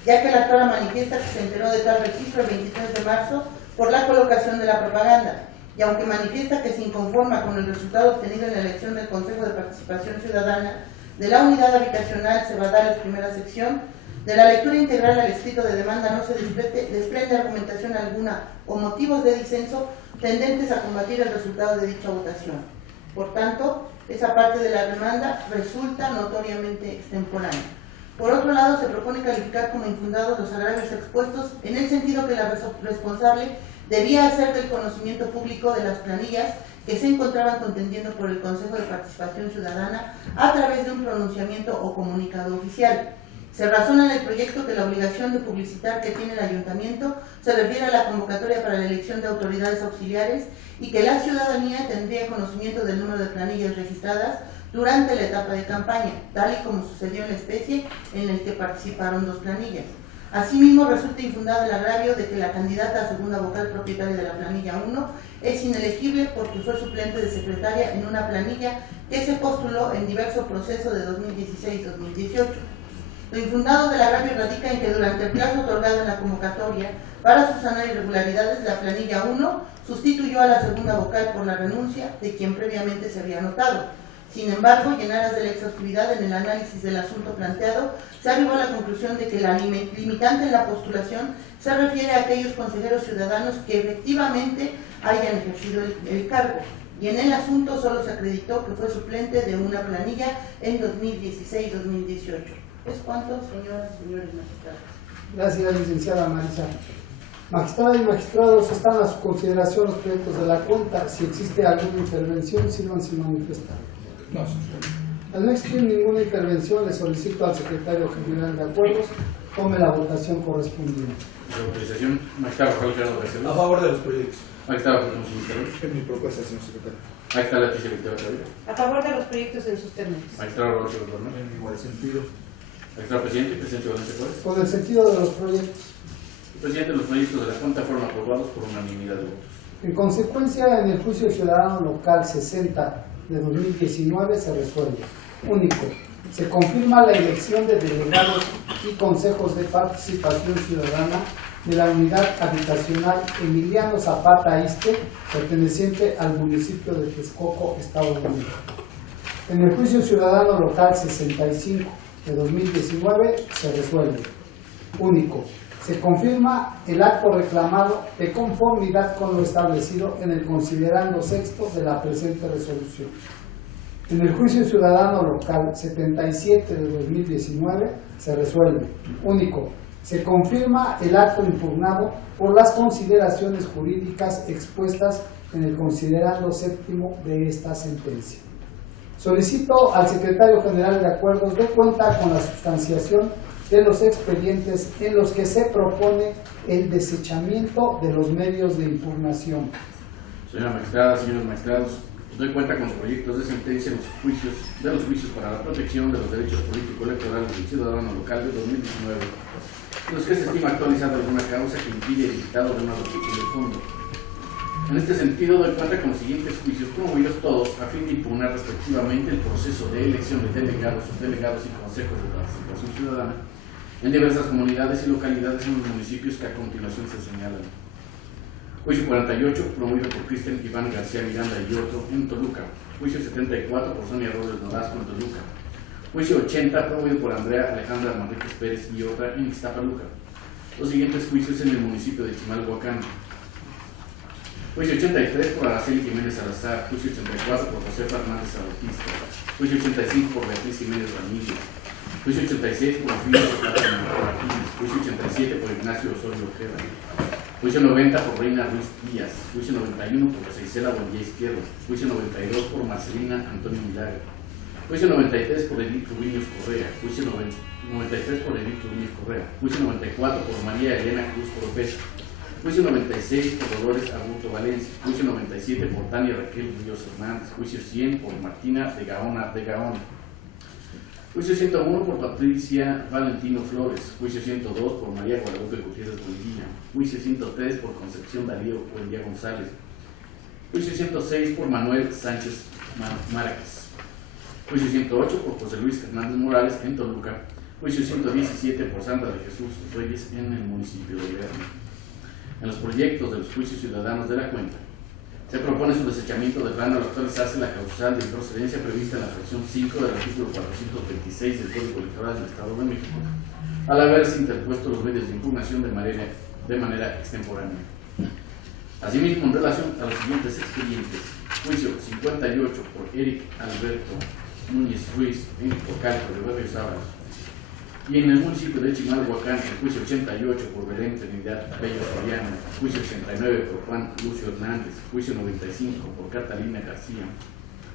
ya que la actora manifiesta que se enteró de tal registro el 23 de marzo por la colocación de la propaganda, y aunque manifiesta que se inconforma con el resultado obtenido en la elección del Consejo de Participación Ciudadana de la Unidad Habitacional Cebadales, primera sección, de la lectura integral al escrito de demanda no se desprende argumentación alguna o motivos de disenso tendentes a combatir el resultado de dicha votación. Por tanto, esa parte de la demanda resulta notoriamente extemporánea. Por otro lado, se propone calificar como infundados los agravios expuestos en el sentido que la responsable debía hacer del conocimiento público de las planillas que se encontraban contendiendo por el Consejo de Participación Ciudadana a través de un pronunciamiento o comunicado oficial. Se razona en el proyecto que la obligación de publicitar que tiene el ayuntamiento se refiere a la convocatoria para la elección de autoridades auxiliares y que la ciudadanía tendría conocimiento del número de planillas registradas durante la etapa de campaña, tal y como sucedió en la especie en el que participaron 2 planillas. Asimismo, resulta infundado el agravio de que la candidata a segunda vocal propietaria de la planilla 1 es inelegible porque fue suplente de secretaria en una planilla que se postuló en diverso proceso de 2016-2018. Lo infundado del agravio radica en que durante el plazo otorgado en la convocatoria para subsanar irregularidades, la planilla 1 sustituyó a la segunda vocal por la renuncia de quien previamente se había anotado. Sin embargo, y en aras de la exhaustividad en el análisis del asunto planteado, se arribó a la conclusión de que la limitante en la postulación se refiere a aquellos consejeros ciudadanos que efectivamente hayan ejercido el cargo, y en el asunto solo se acreditó que fue suplente de una planilla en 2016-2018. Es cuanto, señoras y señores magistrados. Gracias, licenciada Marisa. Magistradas y magistrados, están a su consideración los proyectos de la cuenta. Si existe alguna intervención, sírvanse manifestar. No, Al no existir ninguna intervención, le solicito al secretario general de acuerdos tome la votación correspondiente. La autorización, magistrado Rafael Gerardo a García. favor de los proyectos. Magistrado José Luis Isabel. Es mi propuesta, señor secretario. Magistrado Leticia Victoria Tavira. A favor de los proyectos en sus términos. Magistrado Rodolfo Bernal. En igual sentido. Magistrado Presidente, presidente Valencia Juárez. Con el sentido de los proyectos. Presidente, los proyectos de la Junta fueron aprobados por unanimidad de votos. En consecuencia, en el juicio ciudadano local 60 de 2019 se resuelve. Único. Se confirma la elección de delegados y consejos de participación ciudadana de la unidad habitacional Emiliano Zapata Iste, perteneciente al municipio de Texcoco, Estado de México. En el juicio ciudadano local 65 de 2019 se resuelve. Único. Se confirma el acto reclamado de conformidad con lo establecido en el considerando sexto de la presente resolución. En el juicio ciudadano local 77 de 2019 se resuelve. Único. Se confirma el acto impugnado por las consideraciones jurídicas expuestas en el considerando séptimo de esta sentencia. Solicito al secretario general de acuerdos dé cuenta con la sustanciación de los expedientes en los que se propone el desechamiento de los medios de impugnación. Señora magistrada, señores magistrados, doy cuenta con los proyectos de sentencia en los juicios para la protección de los derechos político-electorales del ciudadano local de 2019, en los que se estima actualizada alguna causa que impide el dictado de una resolución de fondo. En este sentido, doy cuenta con los siguientes juicios promovidos todos a fin de impugnar respectivamente el proceso de elección de delegados, subdelegados y consejos de participación ciudadana en diversas comunidades y localidades en los municipios que a continuación se señalan. Juicio 48, promovido por Cristian Iván García Miranda y otro en Toluca. Juicio 74, por Sonia Robles Nolasco en Toluca. Juicio 80, promovido por Andrea Alejandra Manríquez Pérez y otra en Ixtapaluca. Los siguientes juicios en el municipio de Chimalhuacán. Juicio 83 por Araceli Jiménez Salazar. Juicio 84 por José Fernández Bautista. Juicio 85 por Beatriz Jiménez Ramírez. Juicio 86 por Anfilio Martínez. Juicio 87 por Ignacio Osorio Ojeda. Juicio 90 por Reina Ruiz Díaz. Juicio 91 por José Isela Buendía Izquierdo. Juicio 92 por Marcelina Antonio Milagro. Juicio 93 por Edith Rubiños Correa. Juicio 93 por Edith Rubiños Correa. Juicio 94 por María Elena Cruz Oropesa. Juicio 96 por Dolores Arbuto Valencia. Juicio 97 por Tania Raquel Ríos Hernández. Juicio 100 por Martina de Gaona de Gaona. Juicio 101 por Patricia Valentino Flores. Juicio 102 por María Guadalupe Gutiérrez Buendía. Juicio 103 por Concepción Darío Buendía González. Juicio 106 por Manuel Sánchez Márquez. Juicio 108 por José Luis Hernández Morales en Toluca. Juicio 117 por Sandra de Jesús Reyes en el municipio de Lerma. En los proyectos de los juicios ciudadanos de la cuenta, se propone su desechamiento de plano al actualizarse la causal de improcedencia prevista en la fracción 5 del artículo 426 del Código Electoral del Estado de México, al haberse interpuesto los medios de impugnación de manera extemporánea. Asimismo, en relación a los siguientes expedientes, juicio 58 por Eric Alberto Núñez Ruiz en Tocalco de Barrio Sábalos, y en el municipio de Chimalhuacán, el juicio 88 por Belén Trinidad Bello Soriano, juicio 89 por Juan Lucio Hernández, juicio 95 por Catalina García,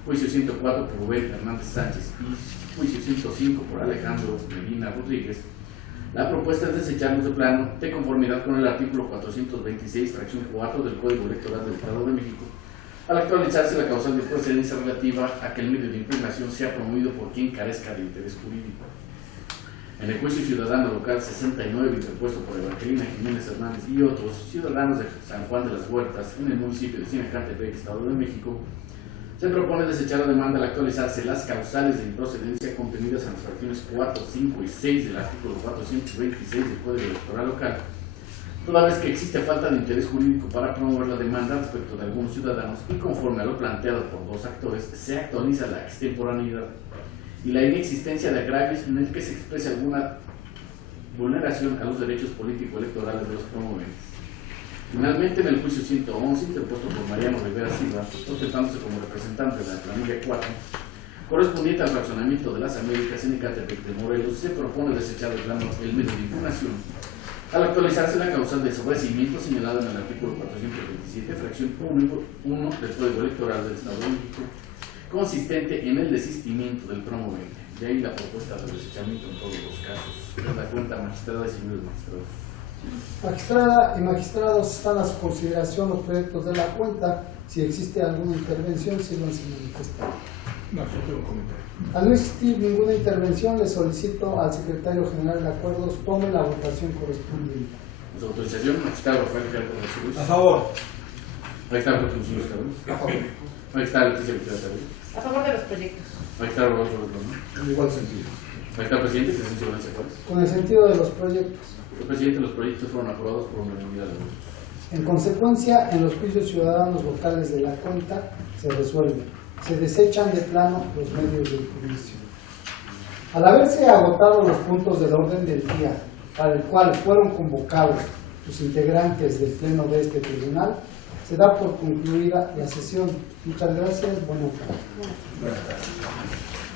juicio 104 por Rubén Hernández Sánchez y juicio 105 por Alejandro Medina Rodríguez. La propuesta es desecharlos de plano de conformidad con el artículo 426, fracción 4 del Código Electoral del Estado de México, al actualizarse la causal de procedencia relativa a que el medio de impugnación sea promovido por quien carezca de interés jurídico. En el juicio ciudadano local 69, interpuesto por Evangelina Jiménez Hernández y otros ciudadanos de San Juan de las Huertas, en el municipio de Sinacantepec, Estado de México, se propone desechar la demanda al actualizarse las causales de improcedencia contenidas en las fracciones 4, 5 y 6 del artículo 426 del Código Electoral local, toda vez que existe falta de interés jurídico para promover la demanda respecto de algunos ciudadanos y conforme a lo planteado por dos actores, se actualiza la extemporaneidad y la inexistencia de agravios en el que se exprese alguna vulneración a los derechos político-electorales de los promoventes. Finalmente, en el juicio 111, interpuesto por Mariano Rivera Silva, sustentándose como representante de la planilla 4, correspondiente al fraccionamiento de las Américas en Ecatepec de Morelos, se propone desechar el medio de impugnación al actualizarse la causal de sobrecimiento señalada en el artículo 427, fracción 1 del Código Electoral del Estado de México, consistente en el desistimiento del promovente. De ahí la propuesta de desechamiento en todos los casos. Es la cuenta, magistrada y señores magistrados. Magistrada y magistrados, están a su consideración los proyectos de la cuenta. Si existe alguna intervención, sírvanse manifestar. No, yo tengo un comentario. Al no existir ninguna intervención, le solicito al secretario general de acuerdos tome la votación correspondiente. Su autorización, magistrado Rafael Gerardo Jesús. A favor. Magistrado Jesús Carlos. A favor. Magistrado Leticia Victoria Carlos. A favor de los proyectos. Magistrado Rodolfo Rodríguez. En igual sentido. Magistrado presidente, Crescencio Valencia Juárez. Con el sentido de los proyectos. Señor presidente, los proyectos fueron aprobados por unanimidad de votos. En consecuencia, en los juicios ciudadanos vocales de la cuenta se resuelven. Se desechan de plano los medios de juicio. Al haberse agotado los puntos del orden del día para el cual fueron convocados los integrantes del pleno de este tribunal, se da por concluida la sesión. Muchas gracias. Buenas tardes. Buenas tardes.